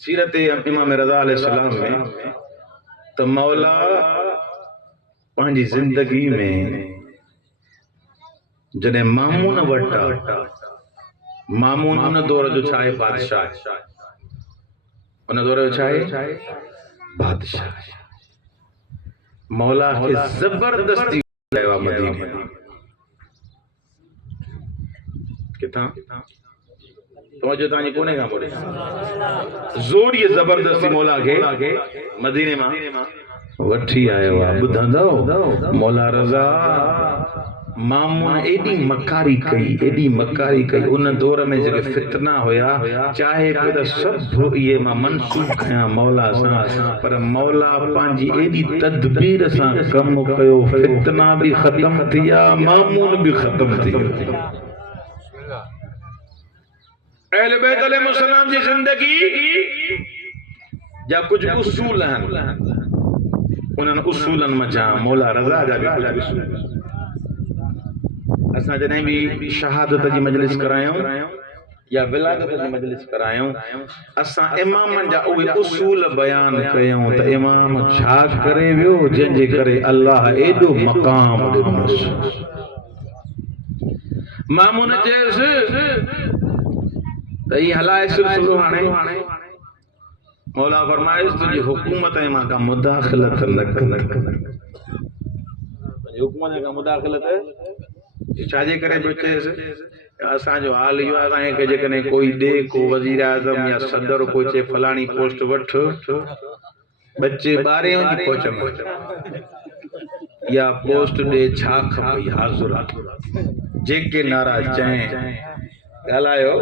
सीरत इमाम रज़ा अलैहिस्सलाम में, त मौला पंहिंजी जिंदगी में जॾहिं मामून वटा, मामून उन दौर जो छा आहे बादशाह, उन दौर जो छा आहे बादशाह। मौला खे जबरदस्ती कयो आहे मदीने किथां तवजो तव्हांजी कोन्हे का बोले ज़ोर ये जबरदस्ती मौला खे मदीने मां वठी आयो आहे। ॿुधंदो मौला रज़ा मामून एडी मकारी कई उन दौर में जेके फितना हुया, चाहे कोई त सब ये मां मनसूब कया मौला सां, पर मौला पंहिंजी एडी तदबीर सां कम कयो, फितना भी खत्म थिया, मामून भी खत्म थी। अहले बैत अलैहिस्सलाम जी जिंदगी जा कुछ उसूल हैं, उन्हनि उसूलन में जा मौला रज़ा जा भी कुछ उसूल। असां जॾहिं भी शहादत जी मजलिस करायूं या विलादत जी मजलिस करायूं, असां इमामनि जा उहे उसूल बयान कयूं त इमाम छा करे वियो जंहिंजे करे अल्लाह एॾो मक़ाम ॾिनोसि। मामून चयसि त ही हलाए सिलसिलो हाणे। मौला फरमाइस तुझी हुकूमत मां का मुदाखलत न कर, हुकूमत का मुदाखलत छाजे करे बचेसि। असांजो हाल इहो आहे, असांखे जेकॾहिं कोई ॾे, को वज़ीर आज़म या सदर को चए फलाणी पोस्ट वठ, बच्चे 12 वञी पहुचंदो या पोस्ट ॾे छा खपई हाज़ुर जेके नारा चए ॻाल्हायो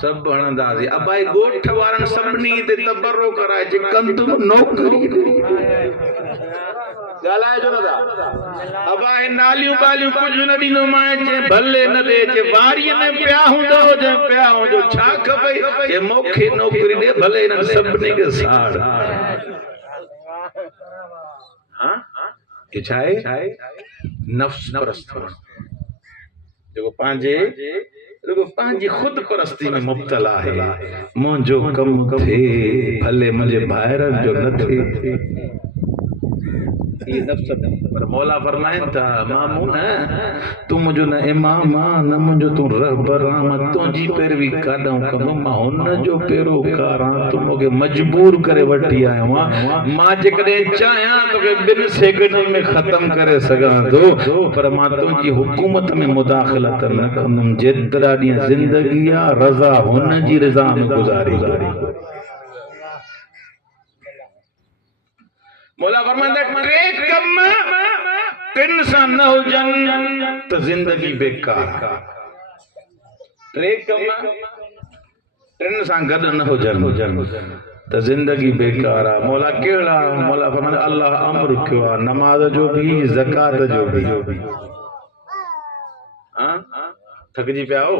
सभु हणंदासीं। अबाई ॻोठ वारनि सभिनी ते तबरो कराए जे कंदुम नौकरी ॻाल्हाए जो नथा। अबाई नालियूं ॿालियूं कुझु न ॾींदो मां, जे भले न ॾे, जे वारीअ में पिया हूंदो जे पिया हूंदो छा खपई, जे मूंखे नौकरी ॾे, भले हिननि सभिनी खे साड़। हाँ ये छा आहे नफ्स परस्त जेको पंहिंजी खुद परस्ती में मुब्तला है। मुंहिंजो कम थे भले मुंहिंजे ॿाहिरनि जो न थे, ये नफ्स पर मौला फरमाइन था मामून तू मुझो न इमाम न मुझो तू रहबर मत तुझी पैरवी काडऊं कंदो मां हुन जो पेरोकार तू मूंखे मजबूर करे वठी आयो मां जेकॾहिं चाहियां तोखे 2 सेकंड में ख़त्म करे सघां थो पर मां तुंहिंजी हुकूमत में मुदाख़लत न कंदुमि जेतिरा ॾींहं ज़िंदगी आहे रज़ा हुन जी रज़ा में गुज़ारी मौला फरमांदा टे कम तिन सां न हुजनि त ज़िंदगी बेकार टे कम टिन सां गॾु न हुजनि त ज़िंदगी बेकार आहे मौला कहिड़ा मौला फरमांदा अल्लाह अमर कयो आहे नमाज जो बि ज़कात जो बि हां थकजी पिया हो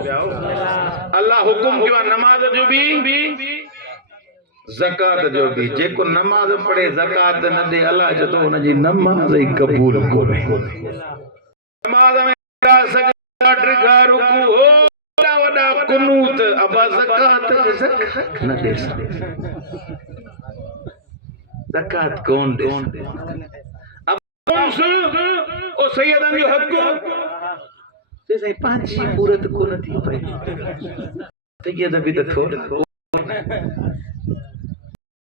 अल्लाह हुकुम कयो आहे नमाज जो बि ज़कात जो भी जेको नमाज पढ़े ज़कात न दे अल्लाह जो तो उन जी नमाज ही कबूल कोने नमाज में सजदा टिका रुकू हो वडा कुनूत अब ज़कात न दे ज़कात कौन दे अब ओ सैयदन जो हक से सही पांची पूरत को न थी पई त ये दबी त थोड़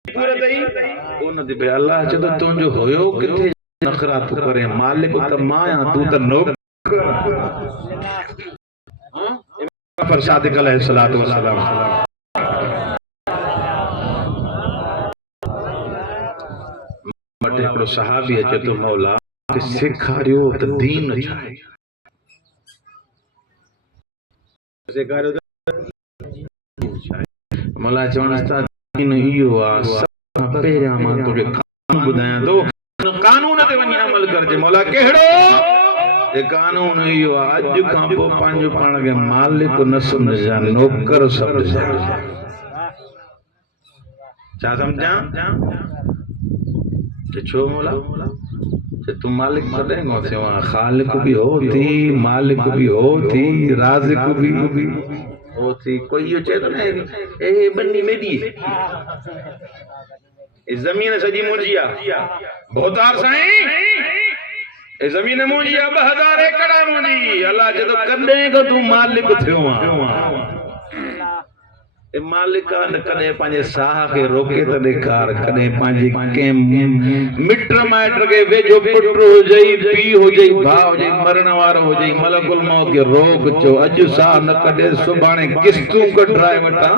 पूरा दई कोन दी बे अल्लाह जो तुंजो होयो किथे नखरा तू करे मालिक त माया तू त नौकर हां पर सादिक अलैहिस्सलातु वस्सलाम मटे हिकिड़ो सहाबी अचे तो मौला के सेखारियो त दीन छा आहे सेखारियो मौला चवणस था दीन इहो आहे पहिरियां मां तोखे कानून ॿुधायां थो कानून ते वञी अमल करजे मौला कहिड़ो ये कानून इहो आहे अॼु खां पोइ पंहिंजो पाण खे मालिक न सम्झां नौकर सम्झां छा सम्झां छो मौला तू मालिक कॾहिं कोन थियो आहे ख़ालिक बि हो थी मालिक बि हो थी राज़िक बि हो थी कोई इहो चए थो न ए बन्नी मेडी इस जमीन सजी मुंहिंजी आहे बहुतार साईं ए जमीन मुंहिंजी आहे 2000 एकड़ मुंहिंजी अल्लाह जदो कॾहिं को तू मालिक थियो आहे ए मालिक न कॾहिं पंहिंजे साह खे रोके त ॾेखार कॾहिं पंहिंजे कंहिं मिट माइट खे वेझो पुट हुजे पीउ हुजे भाउ हुजे मरण वारो हुजे मलकुल मौत खे रोक चो अॼु साह न कढे सुभाणे किस्तूं कढाए वठां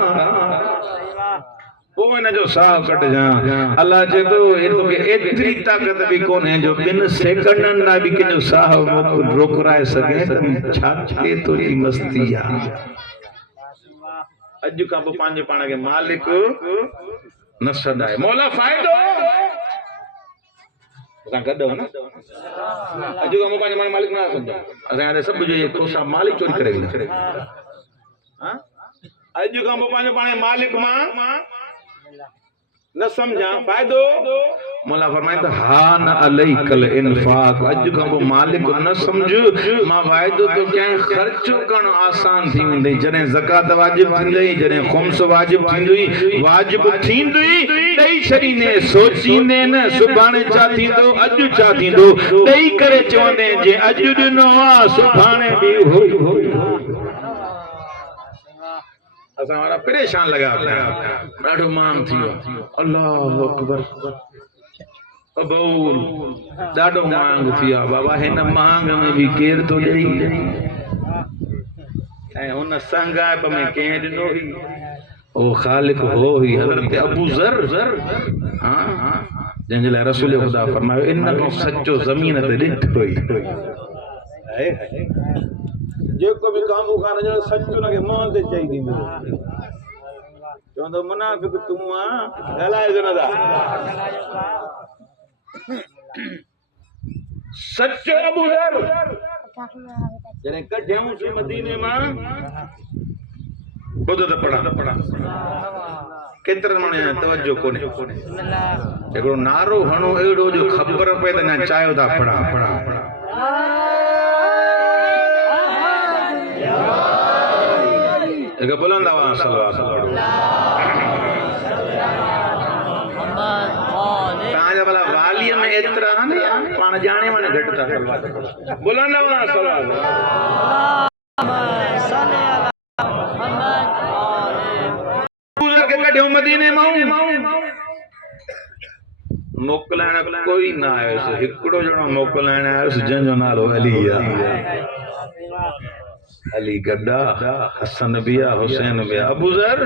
पोइ हिन जो साह कढजां अल्लाह चए थो तोखे एतिरी ताक़त बि कोन्हे जो 2 सेकंडनि लाइ बि कंहिंजो साह रोकराए सघे त छा थिए तुंहिंजी मस्ती आहे अॼु खां पोइ पंहिंजे पाण खे मालिक न सॾाए मौला फ़ाइदो असां गॾु न अॼु खां पोइ पंहिंजे पाण मालिक न सम्झो असां हाणे सभु जो कोसा मालिक चोरी करे वेंदा हां अॼु खां पोइ पंहिंजे पाण मालिक मां न समझा फायदो मौला फरमाइंदा हा न अलैकल इनफाक अॼु खां पोइ मालिक न समझ मां वाइदो तो कंहिं ख़र्चो करणु आसान थी वेंदई जॾहिं ज़कात वाजिब थींदई जॾहिं ख़ुम्स वाजिब थींदई वाजिब थींदई ॾेई छॾींदे सोचींदे न सुभाणे छा थींदो अॼु छा थींदो ॾेई करे चवंदे जे अॼु ॾिनो आहे सुभाणे बि होई असां वारा परेशान लॻा पिया ॾाढो मांग थी वियो अल्लाह अकबर अबूल ॾाढो मांग थी वियो बाबा हिन मांग में बि केर थो ॾेई ऐं हुन संगाइप में कंहिं ॾिनो हुई ओ ख़ालिक हो ही हज़रत अबू ज़र हां जंहिंजे लाइ रसूल ख़ुदा फरमायो इन को सचो ज़मीन ते ॾिठो है जेको भी काम खान जो सच उनके मुंह ते चई दी चवंदो मुनाफिक तू आ ॻाल्हाए जो नदा सचो अबू ज़र जने कढियऊं से मदीने मां ॿुध त पढ़ा केतिरनि माण्हुनि तवज्जो कोन्हे हिकिड़ो नारो हणो अहिड़ो जो ख़बर पए त न चाहियो था पढ़ा एक बुलंद आवाज़ सल्लल्लाहु अलैहि वसल्लम ताजा भला वालियन एतरा ने पाण जाने माने घट था सलवात बोला ना सलवात गुजर के कढियो मदीने मां मोकलाण कोई ना आयो से हिकड़ो जणो मोकलाण आयो जंजो नालो अली आहे अली गड्डा हसन बिया हुसैन बिया अबू ज़र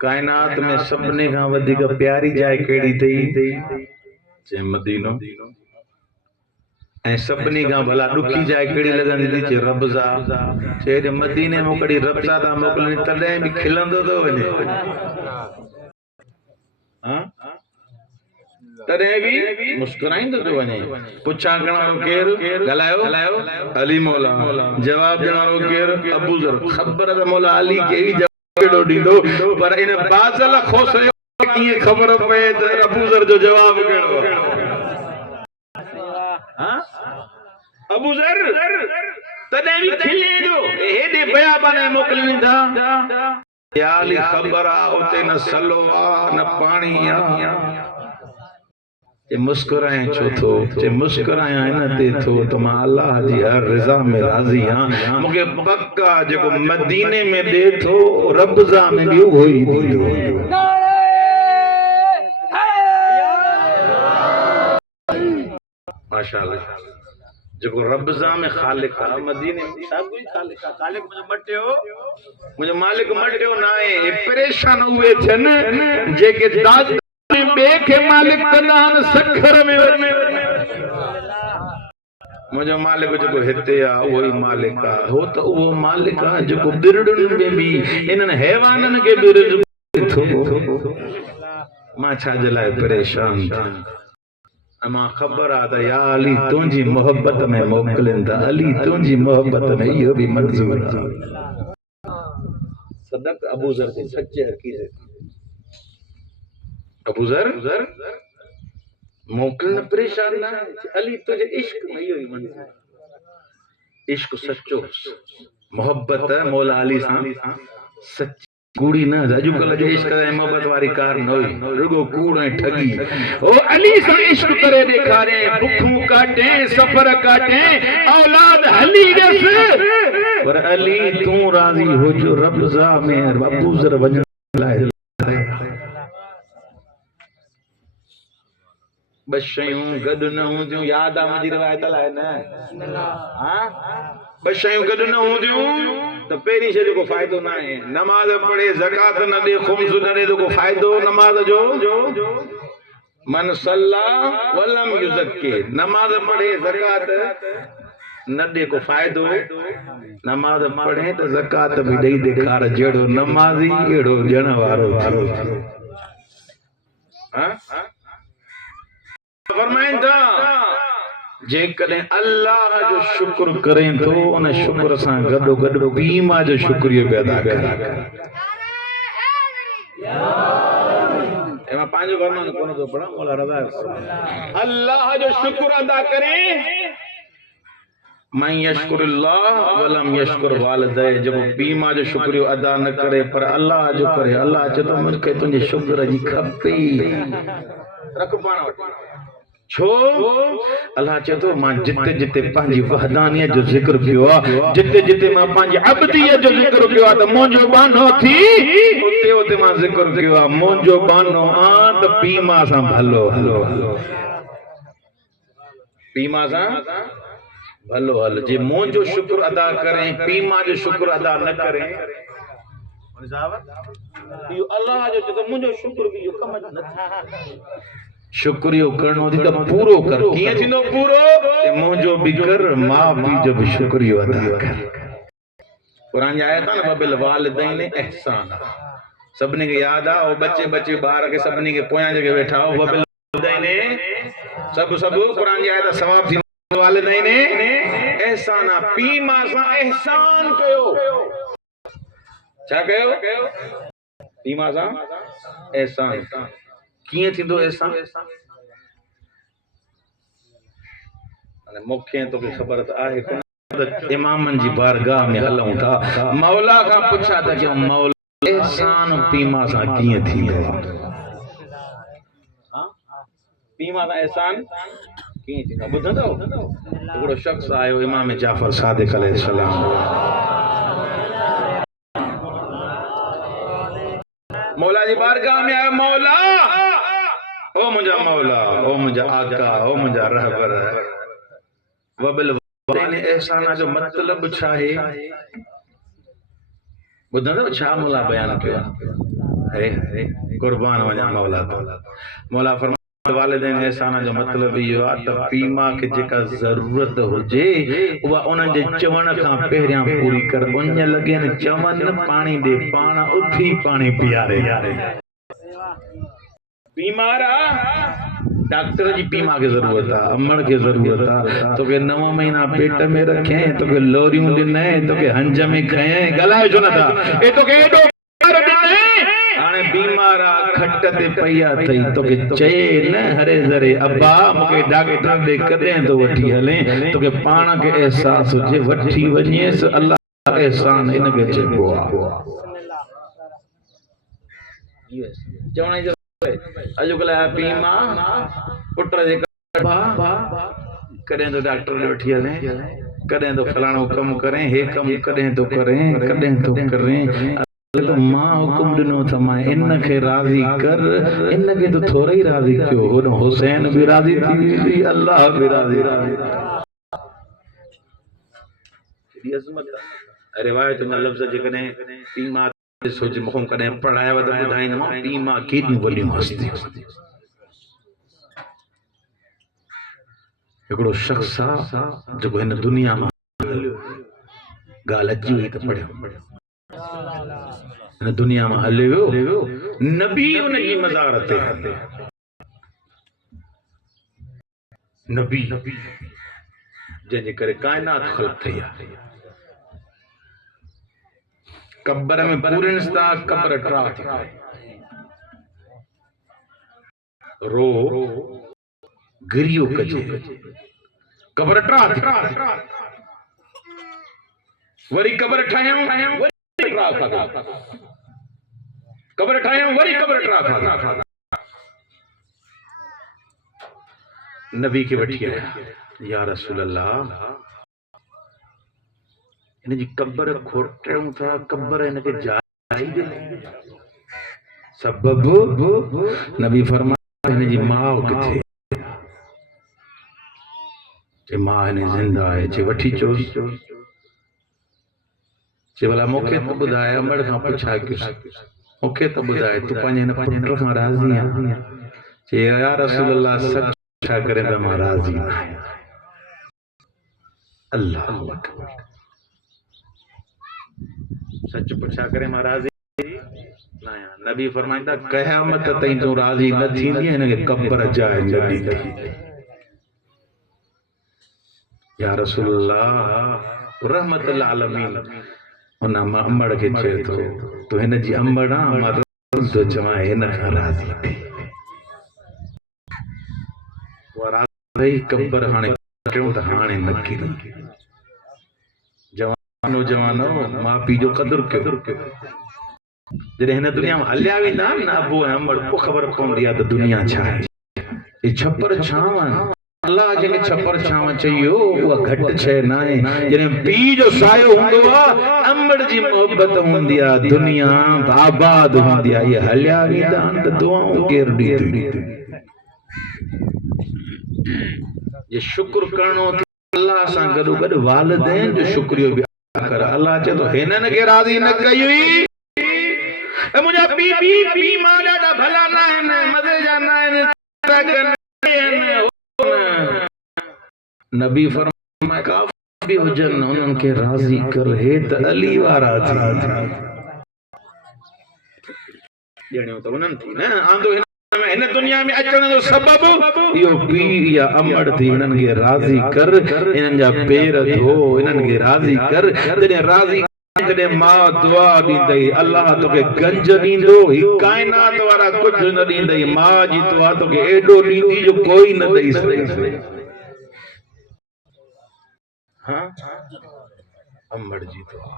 कायनात में सबने का वधिक प्यारी जाए केड़ी थई जे मदीनो ऐं सभिनी खां भला ॾुखी जाए केड़ी लगंदी थी चे रबज़ा चे मदीने में कड़ी रबज़ा था मोकलनि तॾहिं बि खिलंदो थो वञे हां तॾहिं बि मुस्कुराईंदो थो वञे पुछा करण केर ॻाल्हायो अली मौला जवाब ॾियण वारो केर अबू ज़र ख़बर त मौला अली केड़ी जवाब ॾींदो पर इन बाज़ल खोसयो कीअं ख़बर पए त अबू ज़र जो जवाब कहिड़ो हां अबू ज़र तॾहिं बि खिले थो हेॾे बयाबान मोकलनि था या अली ख़बर आहे उते न सलो आहे न पाणी आहे ये मुस्कुराए छो थो जे मुस्कुराया इन ते थो त मां अल्लाह जी हर रज़ा में राज़ी हां मूंखे पक्का जेको मदीने में दे थो रबज़ा में भी उहो ई ॾींदो माशाअल्लाह जेको रबज़ा में खालिक आहे मदीने में सब कुछ खालिक आहे खालिक मुंहिंजो मटियो मुंहिंजो मालिक मटियो न आहे परेशान उहे थियनि जेके दाद बे के मालिक तनान सखर में मुझे मालिक जो हिते आ वही मालिक आ हो तो वो मालिक आ जो बिरडन में भी इनन हैवानन के भी रिज़्क़ थो मां छा जलाए परेशान था अमा खबर आ त या अली तुंजी मोहब्बत में मोकलिन था अली तुंजी मोहब्बत में यो भी मंजूर सदक अबू ज़र के सच्चे हकीकत अबू ज़र मोकलन परेशान ना अली तुझे इश्क में यो ही मंजूर इश्क सच्चो मोहब्बत मौला अली सां सच्ची कूड़ी न अॼुकल्ह जो इश्क ऐं मोहब्बत वारी कार न हुई रुगो कूड़ ऐं ठगी ओ अली सां इश्क करे ॾेखारे बुखूं काटे सफ़र काटे औलाद हली गस पर अली तूं राज़ी हो जो रबज़ा में अबू ज़र वञण लाइ बस शयूं गॾु न हूंदियूं यादि आहे मुंहिंजी रिवायत लाइ न हां बस शयूं गॾु न हूंदियूं त पहिरीं शइ जो फ़ाइदो न आहे नमाज़ पढ़े ज़कात न ॾे ख़ुम्स न ॾे त को फ़ाइदो नमाज़ जो मन सल्ला वलम युज़क्के नमाज़ पढ़े ज़कात न ॾे को फ़ाइदो नमाज़ पढ़े त ज़कात बि ॾेई ॾेखार जहिड़ो नमाज़ी अहिड़ो ॾियण वारो हां फरमाइनि था जेकॾहिं अल्लाह जो शुक्र करें तो उन शुक्र सां गॾो गॾु बीमा जो शुक्रियो बि अदा करे मां पंहिंजो वर्णन कोन थो पढ़ां मौला रज़ा अल्लाह जो शुक्र अदा करे मैं यशकुरुल्लाह वलम यशकुर वालिदै जब बीमा जो शुक्रियो अदा न करे पर अल्लाह जो करे अल्लाह चए थो मूंखे तुंहिंजे शुक्र जी खपे रख पाण वटि छो अल्लाह चए थो मां जिते जिते पंहिंजी वहदानियत जो ज़िक्र कयो आहे जिते जिते मां पंहिंजी अब्दियत जो ज़िक्र कयो आहे त मुंहिंजो बानो थी उते उते मां ज़िक्र कयो आहे मुंहिंजो बानो आ त बीमा सां भलो हलो बीमा सां भलो हल जे मुंहिंजो शुक्र अदा करें बीमा जो शुक्र अदा न करें इहो अल्लाह जो चए थो मुंहिंजो शुक्र बि इहो कम न शुक्रियो करणो थी त पूरो कर कीअं थींदो पूरो मुंहिंजो बि कर मां पीउ जो बि शुक्रियो अदा कर क़ुरान जी आयत आहे न बबिल वालिदैन एहसान सभिनी खे यादि आहे बचे बचे ॿार खे सभिनी खे पोयां जेके वेठा हो बबिल वालिदैन सभु क़ुरान जी आयत सवाब थी वालिदैन एहसान पीउ मां सां एहसान कयो छा कयो पीउ मां सां एहसान कीअं थींदो एहसान हाणे मूंखे तोखे ख़बर त आहे कोन इमामनि जी बारगाह में हलूं था मौला खां पुछा था कि मौला एहसान पीउ मां सां कीअं थींदो पीमा का एहसान कीअं थींदो ॿुधंदव हिकिड़ो शख़्स आयो इमाम जाफ़र सादिक़ अलैहिस्सलाम मौला जी बारगाह में आयो मौला ओ मुंहिंजा मौला ओ मुंहिंजा आका ओ मुंहिंजा रहबर वबिल वालिदैन एहसान जो मतलब छा आहे ॿुधंदव छा मौला बयान कयो है कुर्बान वञा मौला मौला फरमाए वालिदैन एहसान जो मतलब इहो आहे त पीउ माउ खे जेका ज़रूरत हुजे उहा उन्हनि जे चवण खां पहिरियां पूरी कर उन लॻनि चवनि पाणी ॾे पाण उथी पाणी पीआरे बीमार डॉक्टर जी पीउ माउ खे ज़रूरत आहे अमड़ खे ज़रूरत आहे तोखे 9 महीना पेट में रखे तोखे लोरियूं ॾिनई तोखे हंज में खयई ॻाल्हाए छो नथा ए तोखे एॾो हाणे बीमार आहे खट ते पई आहे अथई तोखे चए न हरे ज़रे अब्बा मूंखे डॉक्टर ॾे कॾहिं थो वठी हले तोखे पाण खे एहसास हुजे वठी वञेसि अल्लाह एहसान हिनखे चइबो आहे चवण जो अॼुकल्ह पीउ माउ पुट जे कॾहिं तो डॉक्टर ॾे वठी हले कॾहिं तो फलाणो कमु करे हे कमु कॾहिं तो करे कॾहिं तो करे तो मां हुकुम ॾिनो त मां इनखे राज़ी कर इनखे तो थोरो ई राज़ी कयो होॾो हुसैन बि राज़ी थी अल्लाह बि राज़ी केॾी अज़मत आहे रिवायत में लफ़्ज़ जेकॾहिं पीउ माउ सोच मूंखे कॾहिं पढ़ायो त ॿुधाईंदोमांव पीउ माउ केॾियूं वॾियूं हस्तियूं हिकिड़ो शख़्स आहे जेको हिन दुनिया में ॻाल्हि अची वई त पढ़ियो हिन दुनिया में हले वियो नबी उनजी मज़ार ते नबी जंहिंजे करे काइनात ख़ल्क़ थी आहे कब्र में पूरनि था कब्र ट्रा थी रो गिरियो कजे कब्र ट्रा थी वरी कब्र ठाहियूं वरी ट्रा खाधा कब्र ठाहियूं वरी कब्र ट्रा खाधा नबी के वठी आया या रसूल अल्लाह इन जी कब्र खोटूं था कब्र इनके जाई दे सबब नबी फरमाया इन जी मां किथे चे मां ने जिंदा है चे वठी चो चे भला मूंखे तो ॿुधाए अमड़ खां पुछा कयो मूंखे तो ॿुधाए तू पंहिंजे हिन पुट खां राज़ी आहे चे या रसूल अल्लाह सच छा करे त मां राज़ी आहियां अल्लाह अकबर सच पुछा करे मां राज़ी न आहियां नबी फरमाईंदा क़यामत ताईं तूं राज़ी न थींदी हिनखे कब्र जाइ न ॾींदी या रसूल अल्लाह रहमतुल आलमीन उन अमड़ खे चए थो तूं हिन जी अमड़ आहे मां तो चवां हिन खां राज़ी थी राज़ी कब्र हाणे कटियूं त हाणे न किरी जवानो जवानो माउ पीउ जो क़दुरु कयो जॾहिं हिन दुनिया में हलिया वेंदा न अबू ऐं अमड़ पोइ ख़बर पवंदी आहे त दुनिया छा आहे ही छपर छांव अल्लाह जंहिंखे छपर छांव चयो उहा घटि शइ न आहे जॾहिं पीउ जो सायो हूंदो आहे अमड़ जी मोहबत हूंदी आहे दुनिया आबाद हूंदी आहे इहे हलिया वेंदा आहिनि त दुआऊं केरु ॾींदी ये शुक्र करणो अल्लाह सां गॾो गॾु वालिदैन जो शुक्रियो बि कर अल्लाह चए थो हिननि खे राज़ी न कई मुंहिंजा पीउ मां ॾाढा भला न आहिनि मज़े जा न आहिनि नबी फरमाए काफ़ी हुजनि उन्हनि खे राज़ी कर हे त अली वारा ॼणियो त उन्हनि थी न आंदो हिन दुनिया में अचण जो सबबु इहो पीउ या अमड़ थी हिननि खे राज़ी कर हिननि जा पेर धो हिननि खे राज़ी कर जॾहिं राज़ी तॾहिं मां दुआ ॾींदई अल्लाह तोखे गंज ॾींदो ही काइनात वारा कुझु न ॾींदई मां जी दुआ तोखे एॾो ॾींदी जो कोई न ॾेई सघे हाँ अमड़ जी दुआ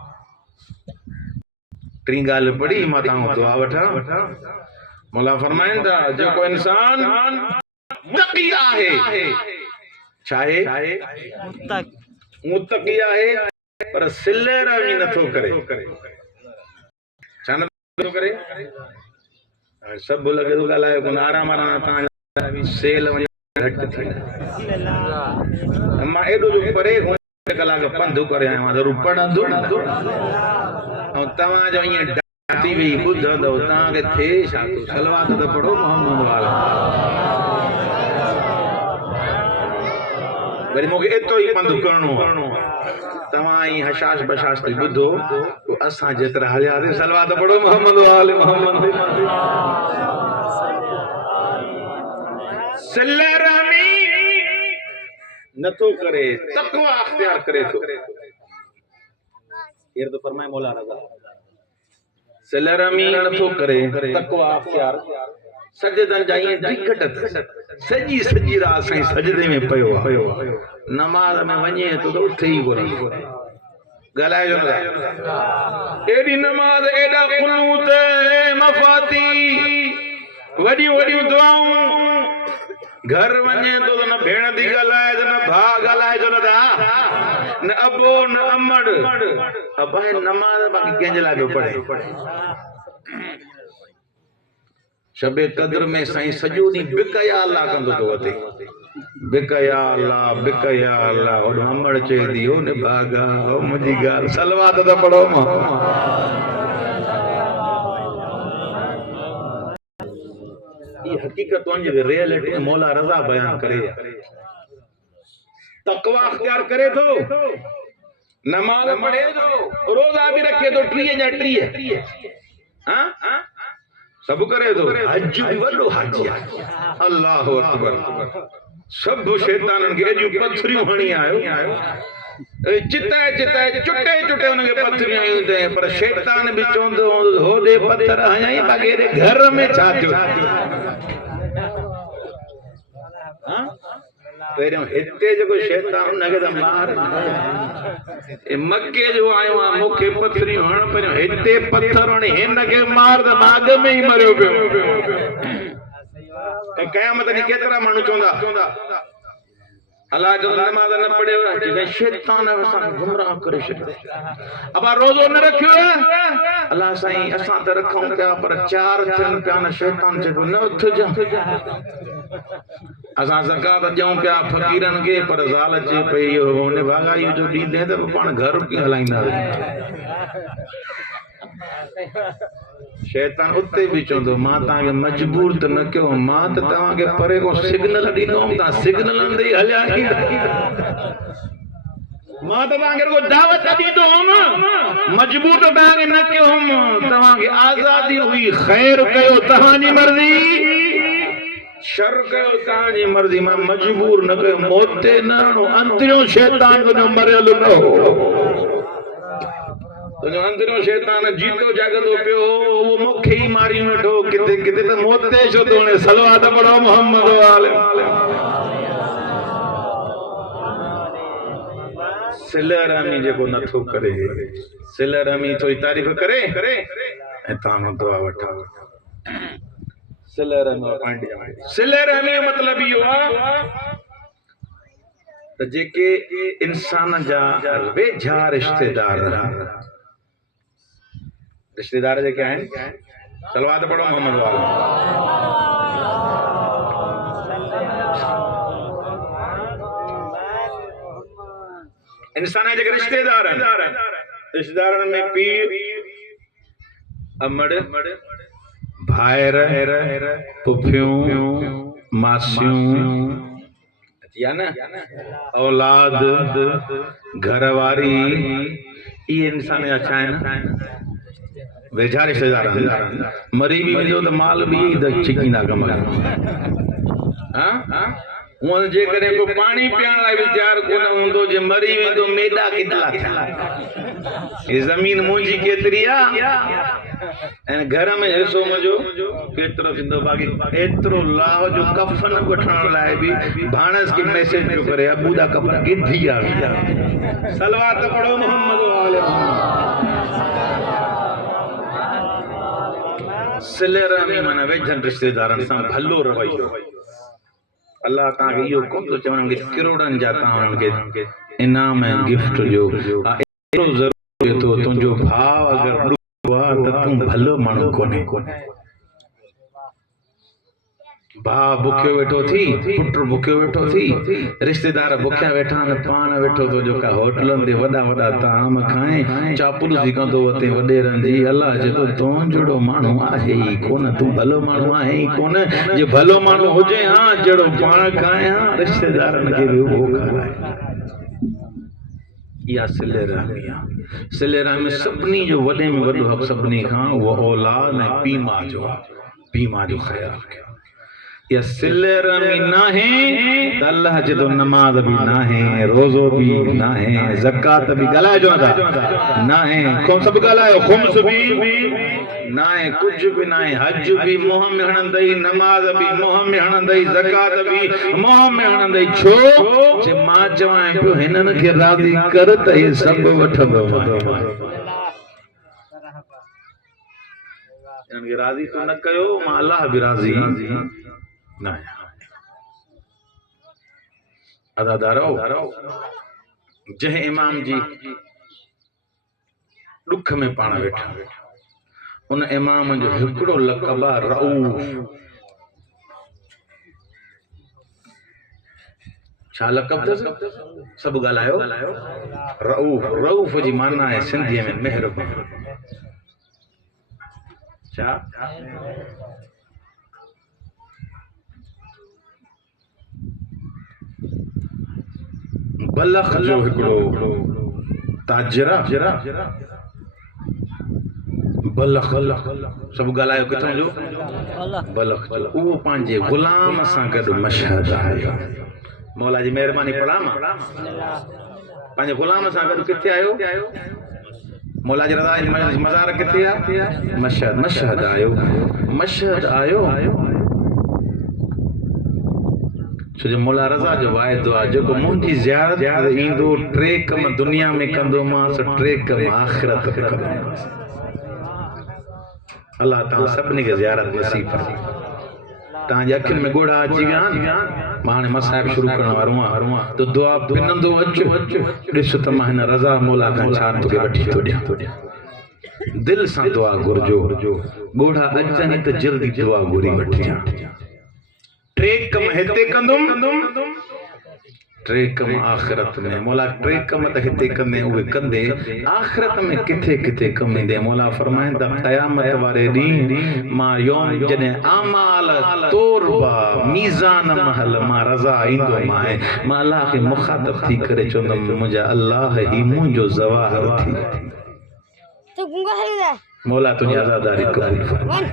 टी ॻाल्हि पढ़ी मां तव्हां दुआ वठां मौला फरमाइनि था जेको इंसान मुत्तकी आहे चाहे मुत्तकी आहे पर सिले रमी नथो करे छा नथो करे सब लगे तो ॻाल्हायो कोन आराम आराम तव्हां सेल वञे घटि थी मां एॾो जो परे कलाक पंधु करे आयो आहियां ज़रूरु पढ़ंदो ऐं तव्हांजो ईअं डांती वेही ॿुधंदो तव्हांखे थिए छा थो सलवात त पढ़ो मोहम्मद वाला वरी मूंखे एतिरो ई पंधु करिणो तव्हां ई हशाश बशाश ते ॿुधो असां जेतिरा हलियासीं सलवात पढ़ो मोहम्मद वाले मोहम्मद सल्लमी नथो करे तक़वा अख्तियार करे थो ये तो फरमाए मौला रज़ा सल्लमी नथो करे तक़वा अख्तियार सजदन जाई टिकट सजी सजी रात साईं सजदे में पयो नमाज में वञे तो उठे ही कोन ॻाल्हाए जो एडी नमाज एडा कुनूत मफाती वॾियूं वॾियूं दुआऊं घर वञे तो न भेण दी ॻाल्हाए न भाउ ॻाल्हाए जो न अबो न अमड़ अब नमाज बाक़ी कंहिंजे लाइ पियो पढ़े शबे कद्र में साईं सॼो ॾींहुं बिकया अल्लाह कंदो तो अते बिकया अल्लाह और अमड़ चई दी ओ ने भागा ओ मुंहिंजी ॻाल्हि सलवात त पढ़ो मां ये हकीकत वंजे रियलिटी मौला रज़ा बयान करे तकवा अख्तियार करे तो नमाज पढ़े तो रोजा भी रखे तो 30 जा 30 हां सब करे तो हज भी वडो हज अल्लाह अकबर सब शैतानन के एडियूं पथरियूं हणी आयो चिताए चुटे उनके पथरियूं आयूं ते पर शैतान भी चोंदो होदे पत्थर हयाई बागे घर में छाजो हां पहिरियों हिते जेको शैतान उनखे त मार ए मक्के जो आयो आ मूंखे पथरियूं हण पहिरियों हिते पत्थर हणी हिनखे मार त माग में ई मरियो पियो क़यामत ॾींहुं केतिरा माण्हू चवंदा अल्लाह जो नमाज न पढ़ियो शैतान असां गुमराह करे छॾियो अब रोज़ो न रखियो अल्लाह साईं असां त रखूं पिया पर 4 थियनि पिया न शैतान जेको न उथजा असां ज़कात ॾियूं पिया फ़कीरनि खे पर ज़ाल अचे पई इहो हुन भागाई जो ॾींदे त पाण घर कीअं हलाईंदा शैतान उते भी चवंदो मां तव्हांखे मजबूर त न कयो मां त तव्हांखे परे को सिग्नल ॾींदोमि तव्हां सिग्नल ते हलिया मां त तव्हांखे को दावत ॾींदोमि मजबूर त तव्हांखे न कयोमि तव्हांखे आज़ादी हुई ख़ैर कयो तव्हांजी मर्ज़ी शर कयो तव्हांजी मर्ज़ी मां मजबूर न कयो मोते न अंदरियों शैतान जो मरियल न हो तो जो अंदरियों शैतान जीतो जागंदो पियो वो मुखे ही मारी वेठो किते किते त मोते छो तोने सलवात पढ़ो मोहम्मद वाले सिलरमी जेको नथो करे सिलरमी थोड़ी तारीफ करे ऐं तव्हां दुआ वठो सिलरमी मतलब इहो आहे त जेके इंसान जा वेझा रिश्तेदार जेके आहिनि सलवात पढ़ो मोहम्मद वाला इंसान जेके रिश्तेदारनि में पीर अमड़ भाइर पुफियूं मासियूं या न औलाद घरवारी ये इंसान अच्छा है ना वेझा रिश्तेदार मरी भी मिलो तो माल भी छिकींदा कम हां हुन जे करे को पानी पियण लाइ वीचार कोन हूंदो जे मरी वेंदो मेडा कितला ये जमीन मुंहिंजी केतिरी आहे ऐं घर में हिसो मुंहिंजो केतिरो थींदो बाक़ी एतिरो लाह जो कफन वठण लाइ बि भाणस खे मैसेज पियो करे अबू दा कफन गिधी आहे सलवात पढ़ो मोहम्मद वाले सिलरमी माना वेझनि रिश्तेदारनि सां भलो रवैयो अल्लाह तव्हांखे इहो कोन थो चवण कि करोड़नि जा तव्हां हुननि खे इनाम ऐं गिफ्ट ॾियो। एतिरो ज़रूरी थो तुंहिंजो भाउ अगरि ॾुखियो आहे त तूं भलो माण्हू कोन्हे। भाउ बुखियो वेठो थी, पुटु बुखियो वेठो थी, रिश्तेदार बुखिया वेठा आहिनि, पाण वेठो थो जेका होटलुनि ते वॾा वॾा ताम खाए चापलूसी कंदो हुते वॾेरनि जी। अलाह चए थो तो जहिड़ो माण्हू आहे ई कोन, तूं भलो माण्हू आहे ई कोन। जे भलो माण्हू हुजे हा जहिड़ो पाण खाए हा रिश्तेदारनि खे बि उहो खाराए। इहा सिले रहमी आहे। सिले रहमी सभिनी जो वॾे में वॾो हक़ सभिनी खां उहो औलाद ऐं पीउ माउ जो आहे। पीउ माउ जो ख़्यालु कयो। या सिले रहमी नाहे त अल्लाह जे तो नमाज भी नाहे, रोज़ो भी नाहे, ज़कात भी ॻाल्हाए जो था नाहे, सब ॻाल्हायो, खुम्स भी नाहे, कुछ भी नाहे, हज भी मुंह में हणंदई, नमाज भी मुंह में हणंदई, ज़कात भी मुंह में हणंदई। छो जे मां चवां पियो हिननि खे राज़ी कर त हे सभु वठंदो। इनके राज़ी तो न कयो, मां अल्लाह भी राज़ी न। अदादारो जंहिं इमाम जी दुख में पाण वेठा, उन इमाम जो हिकिड़ो लक़ब आहे रऊफ़। छा लक़ब अथसि? सभु ॻाल्हायो। रऊफ़, रऊफ़ जी माना आहे सिंधीअ में महिरबानी। छा? बलख जो हिकिड़ो ताजरा, बलख सभु ॻाल्हायो किथां जो? बलख जो। उहो पंहिंजे ग़ुलाम सां गॾु मशहद आयो। मौला जी महिरबानी पढ़ा मां। पंहिंजे ग़ुलाम सां गॾु किथे आयो? मौला जी रज़ा जी मज़ार किथे आहे? मशहद। मशहद आयो, मशहद आयो। छो जो मौला रज़ा जो वाइदो आहे जेको मुंहिंजी ज़ियारत ईंदो 3 कम दुनिया में कंदोमांसि, 3 कम आख़िरत में कंदोमांसि। अल्लाह तव्हां सभिनी खे ज़ियारत नसीब करे। तव्हांजी अखियुनि में ॻोढ़ा अची विया आहिनि। मां हाणे मसाइब शुरू करण वारो आहियां त दुआ पिनंदो अचु, ॾिस त मां हिन रज़ा मौला खां छा तोखे वठी थो ॾियां। दिलि सां दुआ घुरिजो, ॻोढ़ा अचनि त जल्दी दुआ घुरी वठिजां। 3 कम हिते कंदुमि, 3 कम आख़िरत में। मौला 3 कम त हिते कंदे उहे कंदे आख़िरत में किथे किथे कम ईंदे। मौला फरमाइनि था क़यामत वारे ॾींहुं मां यौम जॾहिं आमाल तोरबा मीज़ान महल मां रज़ा ईंदो मां अल्लाह खे मुखातब थी करे चवंदुमि मुंहिंजा अल्लाह ही मुंहिंजो ज़वाहर थी। मौला तुंहिंजी आज़ादारी क़बूल फरमाए।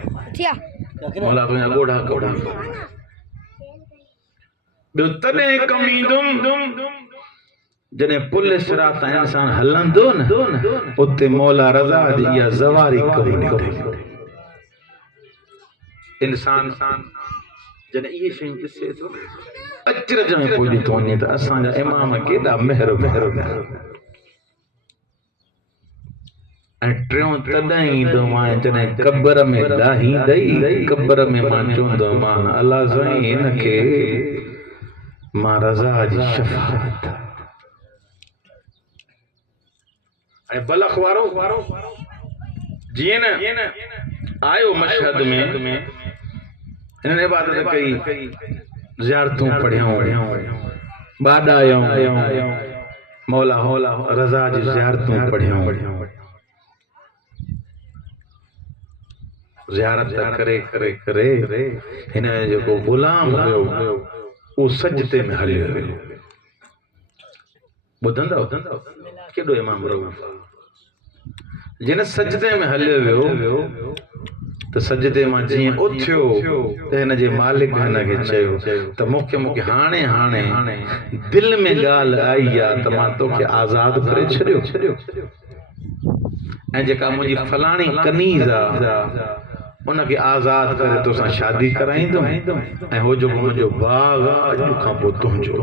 मौला तुंहिंजा ॻोढ़ा ॻोढ़ा ॿियो तॾहिं कम ईंदुमि जॾहिं पुलिस रात इंसान हलंदो न उते मौला रज़ा जी इहा ज़वारी कम निकिरे। इंसान जॾहिं इहे शयूं ॾिसे थो अचरज में पहुची थो वञे त असांजा इमाम केॾा महिरबानी। ऐं टियों तॾहिं ईंदो मां जॾहिं क़ब्र में लाहींदई, क़ब्र में मां चवंदो मां अल्लाह साईं हिनखे मां रज़ा जी शफ़ाअत। ऐं बलख वारो जीअं न आयो मशहद में हिननि इबादत कई, ज़ियारतूं पढ़ियूं, ॿाॾायूं, मौला होला रज़ा जी ज़ियारतूं पढ़ियूं। ज़ियारत करे करे करे हिन जेको ग़ुलाम हुयो उहो सजदे में हलियो वियो। ॿुधंदव केॾो इमाम रऊफ़ जिन सजदे में हलियो वियो त सजदे मां जीअं उथियो त हिन जे मालिक हिन खे चयो त मूंखे हाणे हाणे दिलि में ॻाल्हि आई आहे त मां तोखे आज़ादु करे छॾियो ऐं जेका मुंहिंजी फलाणी कनीज़ आहे उनखे आज़ादु करे तोसां शादी कराईंदुमि ऐं हो जेको मुंहिंजो बाग़ आहे अॼु खां पोइ तुंहिंजो।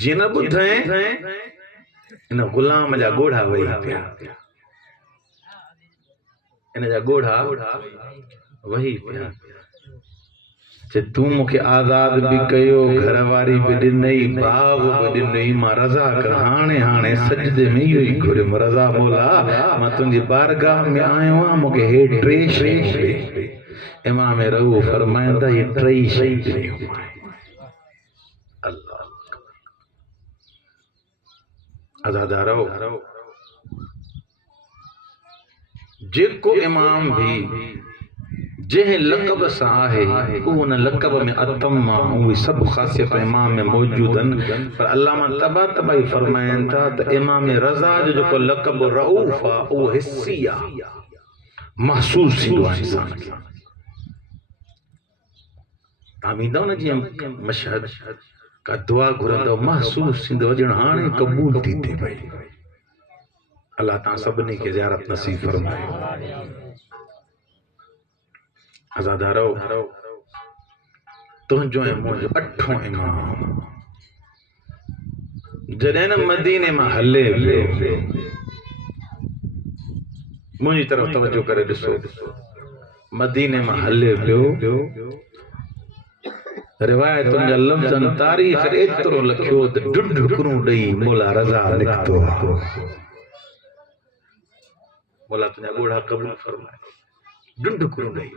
जीअं न ॿुधाए हिन ग़ुलाम जा ॻोढ़ा वेही पिया, हिन जा ॻोढ़ा वेही पिया। चे तू मुखे आजाद भी कयो, घरवारी भी ॾिनई, बाग भी ॾिनई, मां रज़ा कर हाणे हाणे सजदे में इहो ई घुरियुमि। रज़ा मौला मां तुंहिंजी बारगाह में आयो आहियां, मूंखे हे टे शयूं ॾे। इमाम रऊफ़ फरमाईंदा ये टई शयूं ॾिनियूं। अल्लाह अज़ादारो जेको इमाम भी जंहिं लक़ब सां आहे उन लक़ब में अतम उहे सभु ख़ासियत इमाम में मौजूद आहिनि। पर अल्लामा तबातबाई फरमाइनि था त इमाम रज़ा जो जेको लक़ब रऊफ़ आहे उहो हिस्सी आहे, महसूस थींदो आहे इंसान खे। तव्हां वेंदव न जीअं मशहद का दुआ घुरंदव, महसूस थींदो ॼण हाणे क़बूल थी थिए पई। अल्लाह तव्हां सभिनी खे ज़ियारत नसीब फरमाए। अज़ादारो तुंहिंजो ऐं मुंहिंजो अठों इमाम जॾहिं न मदीने मां हले पियो, मुंहिंजी तरफ़ तवज्जो करे ॾिसो, मदीने मां हले पियो, रिवायतुनि जा लफ़्ज़नि तारीख़ एतिरो लिखियो त ढुढुकरूं ॾेई मौला रज़ा निकितो। मौला तुंहिंजा ॻोढ़ा क़बूल फरमाए। ढुढुकरूं ॾेई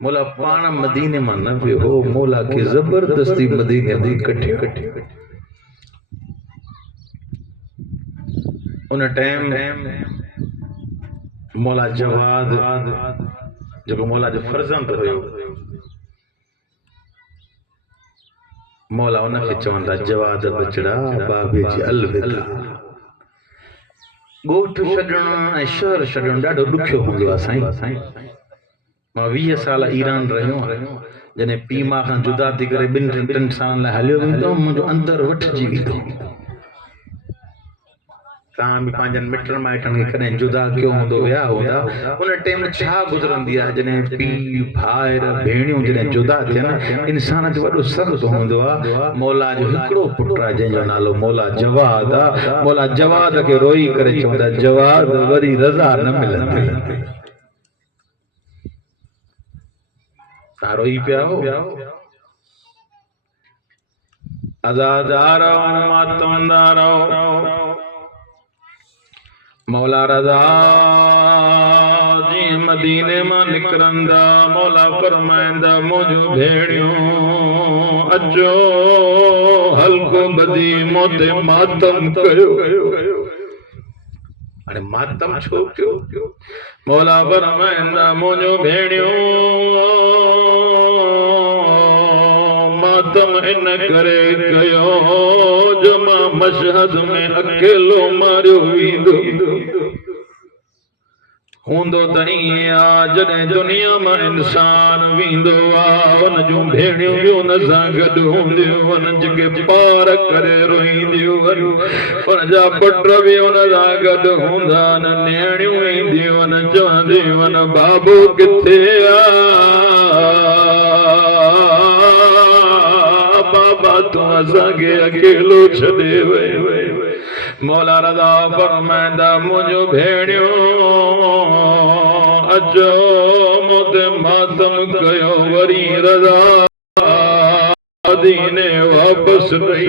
मौला पाण मदीने मां न वियो हो, मौला खे ज़बरदस्ती मदीने में कढियो। उन टाइम मौला जवाद जेको मौला जो फर्ज़ंद हुयो, मौला उनखे चवंदा जवाद बचड़ा बाबे जी अलविदा। ॻोठ छॾणु ऐं शहर छॾणु ॾाढो ॾुखियो हूंदो आहे साईं। मां 20 साल ईरान रहियो आहियां। जॾहिं पीउ मां खां जुदा थी करे 2-3 सालनि लाइ हलियो वेंदो, मुंहिंजो अंदरि वठिजी वेंदो। तव्हां बि पंहिंजनि मिटनि माइटनि खे कॾहिं जुदा कयो हूंदो, विया हूंदा, उन टाइम छा गुज़रंदी आहे। जॾहिं पीउ भाइर भेणियूं जॾहिं जुदा थियनि, इंसान जो वॾो सख़्तु हूंदो आहे। मौला जो हिकिड़ो पुटु आहे जंहिंजो नालो मौला जवाद आहे। मौला जवाद खे रोई करे चवंदा जवाद वरी रज़ा न मिलंदी। तव्हां रोई पिया हो। अज़ादारो मातमदारो मौला रज़ा जी मदीने मां निकरंदा, मौला फरमाईंदा मुंहिंजो भेणियो अचो हल्को बदी मोते मातम कयो। अरे मातम छो कयो? मौला फरमाईंदा मुंहिंजो भेणियो मातम इन करे कयो जो मां मशहद में अकेलो मारियो वेंदो हूंदो त ईअं आहे। जॾहिं दुनिया मां इंसान वेंदो आहे, उन जूं भेणियूं बि उन सां गॾु हूंदियूं आहिनि, जेके पार करे रोईंदियूं आहिनि, उन जा पुट बि उन सां गॾु हूंदा आहिनि। नियाणियूं ईंदियूं आहिनि, चवंदियूं आहिनि बाबू किथे बाबा तूं असांखे अकेलो छॾे वए। मौला रज़ा फरमाईंदा मुंहिंजो भेणियो अचो मूंते मातम कयो। वरी रज़ा दीने वापसि ॾई।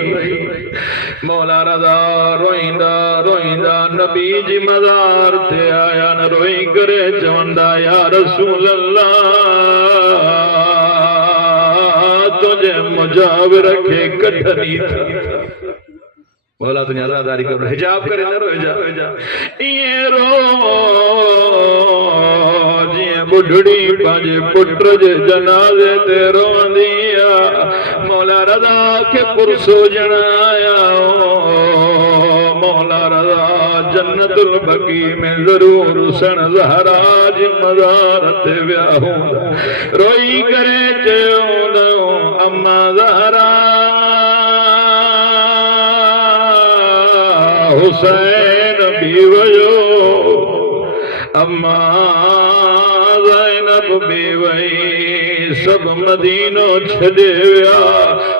मौला रज़ा रोईंदा रोईंदा नबी जी मज़ार ते आया न, रोई करे चवंदा या रसूल अल्लाह तुंहिंजे मुजाविर खे कढनी थी। मौला तुंहिंजी अज़ादारी करो, हिजाब करे न रो, हिजाब ईअं रो जीअं ॿुढड़ी पंहिंजे पुट जे जनाज़े ते रोंदी आहे। मौला रज़ा खे पुरसोजण आया। मौला रज़ा जन्नतुल बकी में ज़रूर हुसैन ज़हरा जी मज़ार ते विया हूंदा। रोई करे चयो अम्मा ज़हरा हुसैन भी वयो, अम्मा ज़ैनब भी वई, सब मदीनो छॾे विया।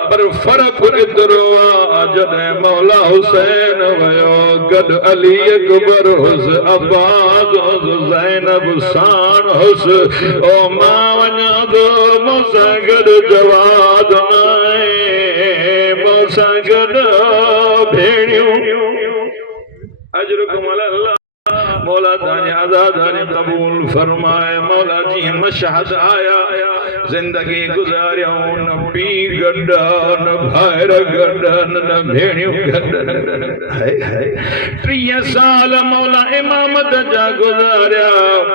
पर फ़र्क़ु एतिरो आहे जॾहिं मौला हुसैन वयो गॾ अली अकबर हुस अब्बास हुस ज़ैनब साण हुस ओ मां वञा थो मूंसां गॾु जवाद नाहे मूंसां गॾु भेणियूं अजरुकुम अल्लाह मौला तानी आज़ादारी कबूल फरमाए मौला जी मशहद आया जिंदगी गुजारियो न पी गड्डा न भायर गड्डा न भेणियों गड्डा 30 साल मौला इमामत जा गुजारिया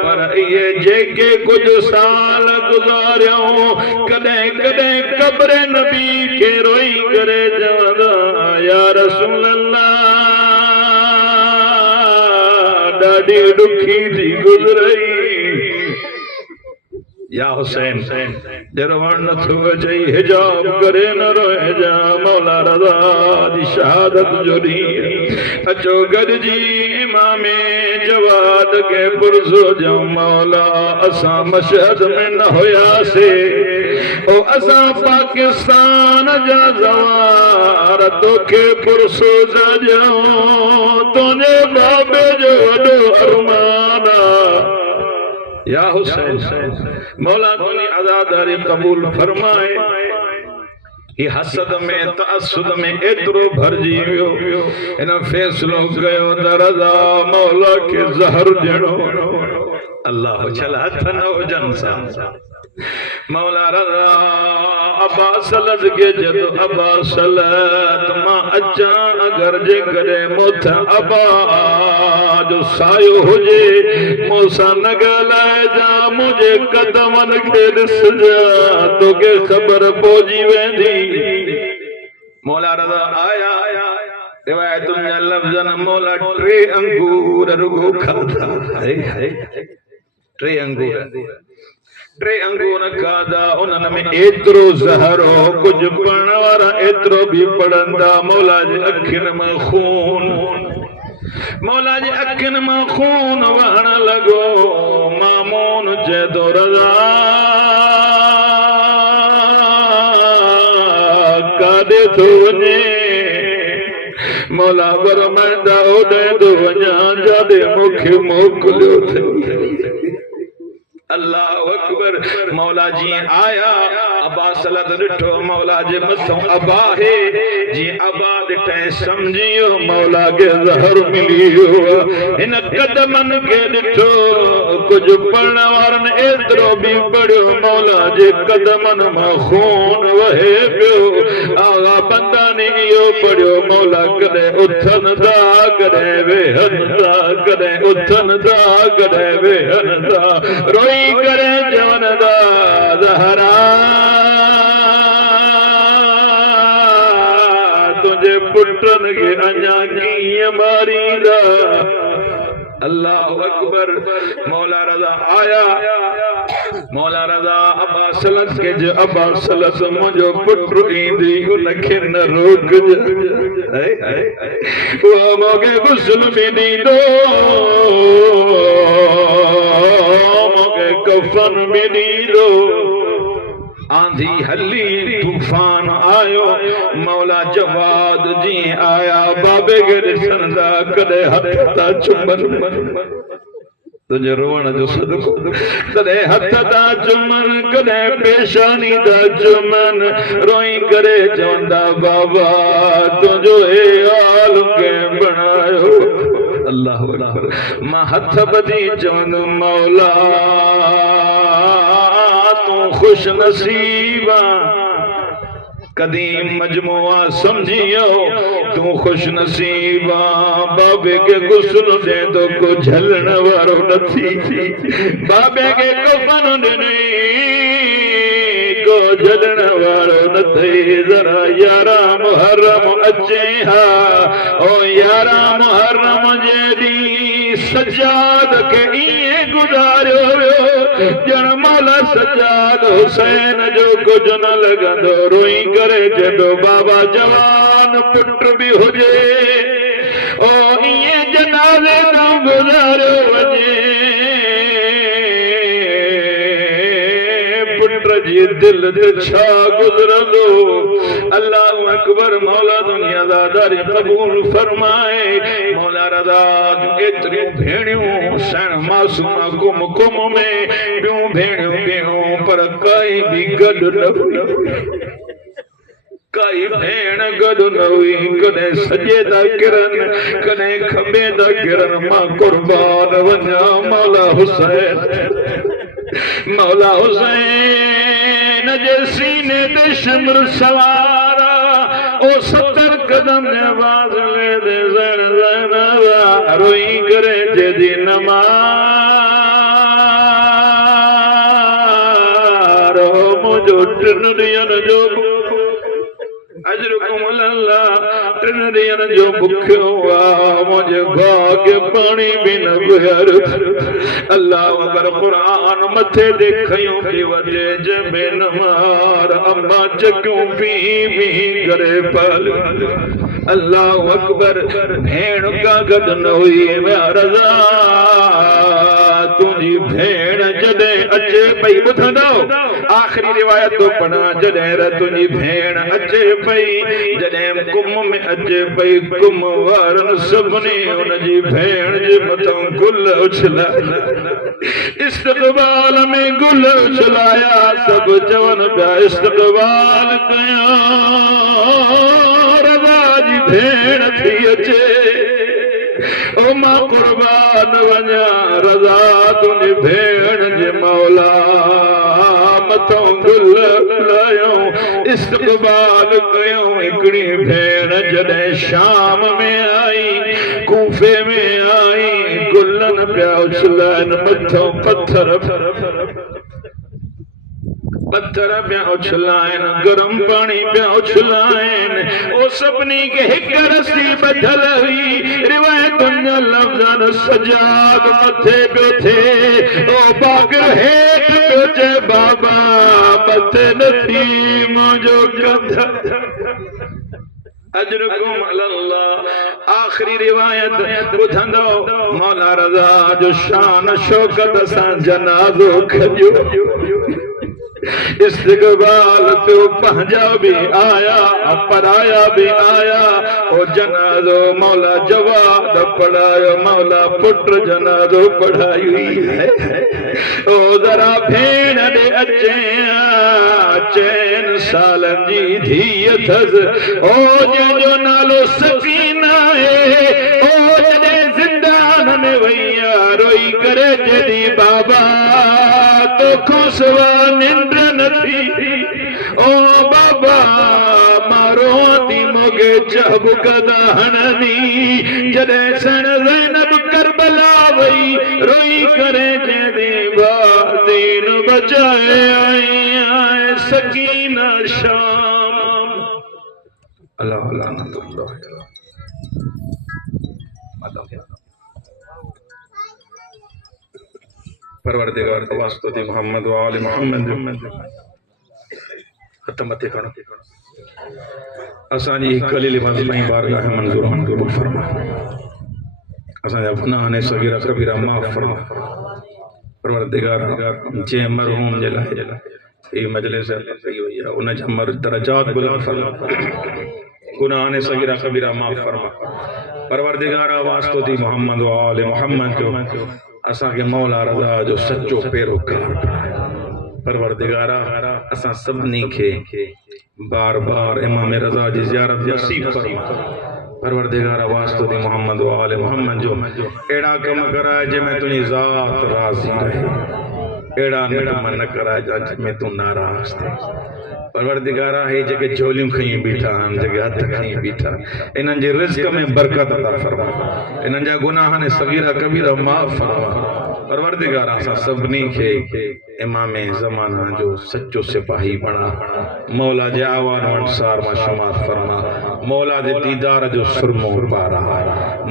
पर ये जेके कुछ साल गुजारियो कदे कदे कब्र नबी के रोई करे जवादा या रसूल अल्लाह डाडी दुखी थी गुजरई या हुसैन जरवान न थो अचे हिजाब करे न रोए जा मौला रज़ा दी शहादत जो ॾींहुं अचो गॾिजी इमामे जवाद के पुरज़ो जो मौला असां मशहद में न हुयासीं ओ असां पाकिस्तान जा ज़वार तोखे पुरसो जो तुंहिंजे बाबे जो वॾो अरमान या हुसैन मौला तुझी आज़ादारी कबूल फरमाए ये हसद में तअस्सुद में एतरो भरजी वियो इन फैसलो कयो त रज़ा मौला के ज़हर ॾियणो अल्लाह चल हथ न हुजन सा मौला रज़ा अब्बास लद के जदो अब्बास लद मां अचा अगर जे करे मोथ अबा जो सायो हुजे मूंसां न ॻाल्हाए जा मुझे कदमन के ॾिस जा तोखे ख़बर पहुची वेंदी मौला रज़ा आया रिवायतुनि जा लफ़्ज़न मौला 3 अंगूर रुगो खाधा 3 अंगूर खाधा उन्हनि में एतिरो ज़हर हो कुछ पढ़ण वारा एतिरो भी पढ़ंदा मौला जी अखियुनि में खून मौला जी अखियुनि में खून वहण लॻो मामून चए थो रज़ा काॾे थो वञे मौला फरमाईंदा ओॾे थो वञा जाॾे मूंखे मोकिलियो अल्लाह अकबर मौला जी आया अब्बास लद ॾिठो मौला जे मथों अबा है जी अबा ॾिठे समझियो मौला के ज़हर मिली वियो इन कदमन के ॾिठो कुछ पढ़ण वारनि एतिरो भी पढ़ियो मौला जे कदमन मां खून वहे पियो आगा बंदा ने इहो पढ़ियो मौला कॾहिं उथनि था कॾहिं वेहनि था कॾहिं उथनि था कॾहिं वेहनि था रोई करे जवनदा ज़हरा तुझे पुटन के अञा कीअं मारींदा अल्लाह अकबर मौला रज़ा आया मौला रज़ा अब्बास लद के जो अब्बास लद मुंहिंजो पुटु ईंदी उनखे न रोकजे वो मूंखे गुस्ल में ॾींदो कफन में ॾींदो आंधी हली तूफान आयो मौला जवाद जी आया बाबे के ॾिसंदा कॾहिं हथ था चुमनि तुझे रोअण जो सदको कॾहिं हथ था चुमनि कॾहिं पेशानी था चुमनि रोई करे चवंदा बाबा तुंहिंजो हे हाल कंहिं बणायो अल्लाह अकबर मां हथ ॿधी चवंदो मौला तू खुश नसीबा कदीम मजमुआ समझियो तू खुश नसीबा बाबे के गुस्ल दे तो को झलण वारो नथी बाबे के कफन ॾिनी को झलण वारो नथी जरा 11 मुहर्रम अचे हा ओ 11 मुहर्रम जे ॾींहुं सजाद के इएं गुज़ारियो वियो ॼण मौला सजाद हुसैन जो कुझ न लॻंदो रोई करे चवंदो बाबा जवान पुट भी हुजे ओ इएं जनाज़े तां गुज़ारियो वञे पुट जी ये दिल ते छा गुजरंदो। अल्लाह अकबर। मौला दुनियादारी कबूल फरमाए। मौला रज़ा एतरी भेणियों सन मासूमा कुम कुम में बियूं भेणियों बियूं पर काई भी गड न हुई। काई भेण गड न हुई। कदे सजे दा किरण कदे खबे दा किरण मां कुर्बान वञा मौला हुसैन। मौला हुसैन जे सीने ते शिमर सवारा ओ 70 कदम नवाज ले दे ज़ैन रोई करे जेदी नमार हो मुझो टिनरियन जो अजरुकुम अल्लाह टिनरियन जो भुखियो आ मुझे भाग्य पानी भी न गुजर। अल्लाह अगर कुरान मथे देखियो की वजह जबे नमार अम्मा चक्यों पी पी करे पल। अल्लाह अकबर। भेण का गद न हुई रज़ा तुझी भेण जडे अचे पई ॿुधंदो। आखिरी रिवायत तो पढ़ा जडे तुझी भेण अचे पई जडे कुम में अचे पई कुम वारन सभनी उनजी भेण जे मथां गुल उछला इस्तक़बाल में गुल उछलाया। सब जवन पिया इस्तक़बाल कया। रज़ा जी भेण थी अचे ओ मां कुर्बान वञा। रज़ा तुंहिंजी भेण जे मौला मथां गुल लायो इस्तक़बाल कयो। हिकिड़ी भेण जॾहिं शाम में आई कूफे में आई गुलन पिया उछलाइन मथां पत्थर पत्थर पिया उछलाइन गरम पानी पिया उछलाइन। ओ सभिनी के हिक रस्सी बधल हुई। रिवायतुनि जा लफ़्ज़न सजाद मथे पियो थे ओ बागर हेठ पियो चे बाबा मथे नथी मुंहिंजो कंधा। अजरुकुम अल्लाह। आखिरी रिवायत ॿुधंदो। मौला रज़ा जो शान शौकत सां जनाज़ो खॼो। इस्तक़बाल तो पंहिंजा भी आया पराया भी आया। ओ जनाज़ो मौला जवाद पढ़ायो मौला पुट जनाज़ो पढ़ाई है। ओ जरा भेण ॾे अचे 4 सालन जी धीअ अथसि। ओ जंहिंजो नालो सकीना है। ओ जॾहिं ज़िंदान में वई रोई करे जॾी बाबा तोखों सिवा निंड न थी। ओ बाबा मारो दी मोगे चबुक हणनी जॾहिं सण ज़ैनब करबला वई रोई करे जॾी बादीन बचाए आई आए सकीना शाम। अल्लाह अल्लाह नतुल्लाह परवरदिगार का वास्ता थी मोहम्मद व आले मोहम्मद खत्म मत करो। असांजी कलील मज़मई बारगाह मंजूर मंजूर फरमा। असांजा गुनाह ने सगीरा कबीरा माफ फरमा। परवरदिगार जे मरहूम जे लाइ ई मजलिस कई वई आहे उन जा दरजात बुलंद फरमा। गुनाह ने सगीरा कबीरा माफ फरमा। परवरदिगार वास्तो थी मोहम्मद व आले मोहम्मद जो असा के मौला रज़ा जो सच्चो पैरोकार। परवरदिगारा असा सबनी के बार बार इमाम रज़ा जी ज़ियारत नसीब फरमा। परवरदिगारा वास्तो दी मोहम्मद व आले मोहम्मद जो एड़ा कम कराए जंहिंमें तुंहिंजी ज़ात राज़ी रहे। एड़ा निकम न कराए जंहिंमें तू नाराज़ थे। परवरदिगारा हे जेके झोलियूं खई बीठा आहिनि जेके हथ खई बीठा इन्हनि जे रिज़्क़ में बरकत अता फरमा। इन्हनि जा गुनाह ने सगीरा कबीरा माफ़ फरमा। परवरदिगारा असां सभिनी खे इमाम ज़माना जो सच्चो सिपाही बणा। मौला जे आवान अंसार मां शुमार फरमा। मौला जे दीदार जो सुरमो पारा।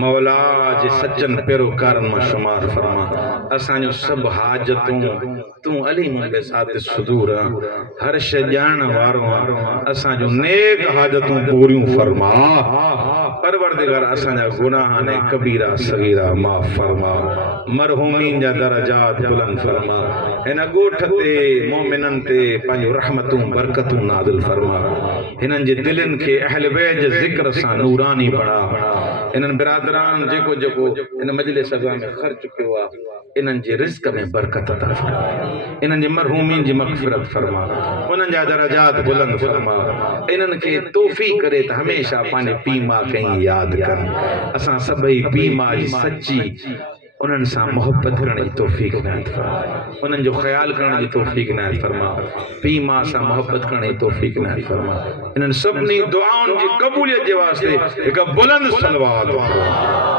मौला जे सच्चन पेरोकारन में शुमार फरमा असांजो सब हाजतूं तू अली मुंबे साथ सुदूर हर शय ॼाण वारो असांजो नेक हाजतूं पूरियूं फरमा परवरदिगार असांजा गुनाह ने कबीरा सगीरा माफ फरमा मरहूमीन जा दरजात बुलंद फरमा हिन गोठ ते मोमिनन ते पंहिंजो रहमतूं बरकतूं नाज़िल फरमा हिनन जे दिलनि खे अहल बैत जे ज़िक्र सां नूरानी बणा इन्हनि बिरादरान जेको जेको इन मजलिस में ख़र्च कयो आहे इन्हनि जे रिज़्क़ में बरकत अता फरमा इन्हनि जे मरहूमीन जी मग़फ़िरत फरमा उन्हनि जा दरजात बुलंद फरमा इन्हनि खे तौफ़ीक़ करे त हमेशा पंहिंजे पीउ माउ खे यादि कनि असां सभई पीउ माउ जी सची उन्हनि सां मोहब्बत करण जी तौफ़ीक़ इनायत फरमा उन्हनि जो ख़्यालु करण जी तौफ़ीक़ इनायत फरमा पीउ माउ सां मोहब्बत करण जी तौफ़ीक़ इनायत फरमा इन्हनि सभिनी दुआउनि जी क़बूलियत जे वास्ते हिकु बुलंद सलवात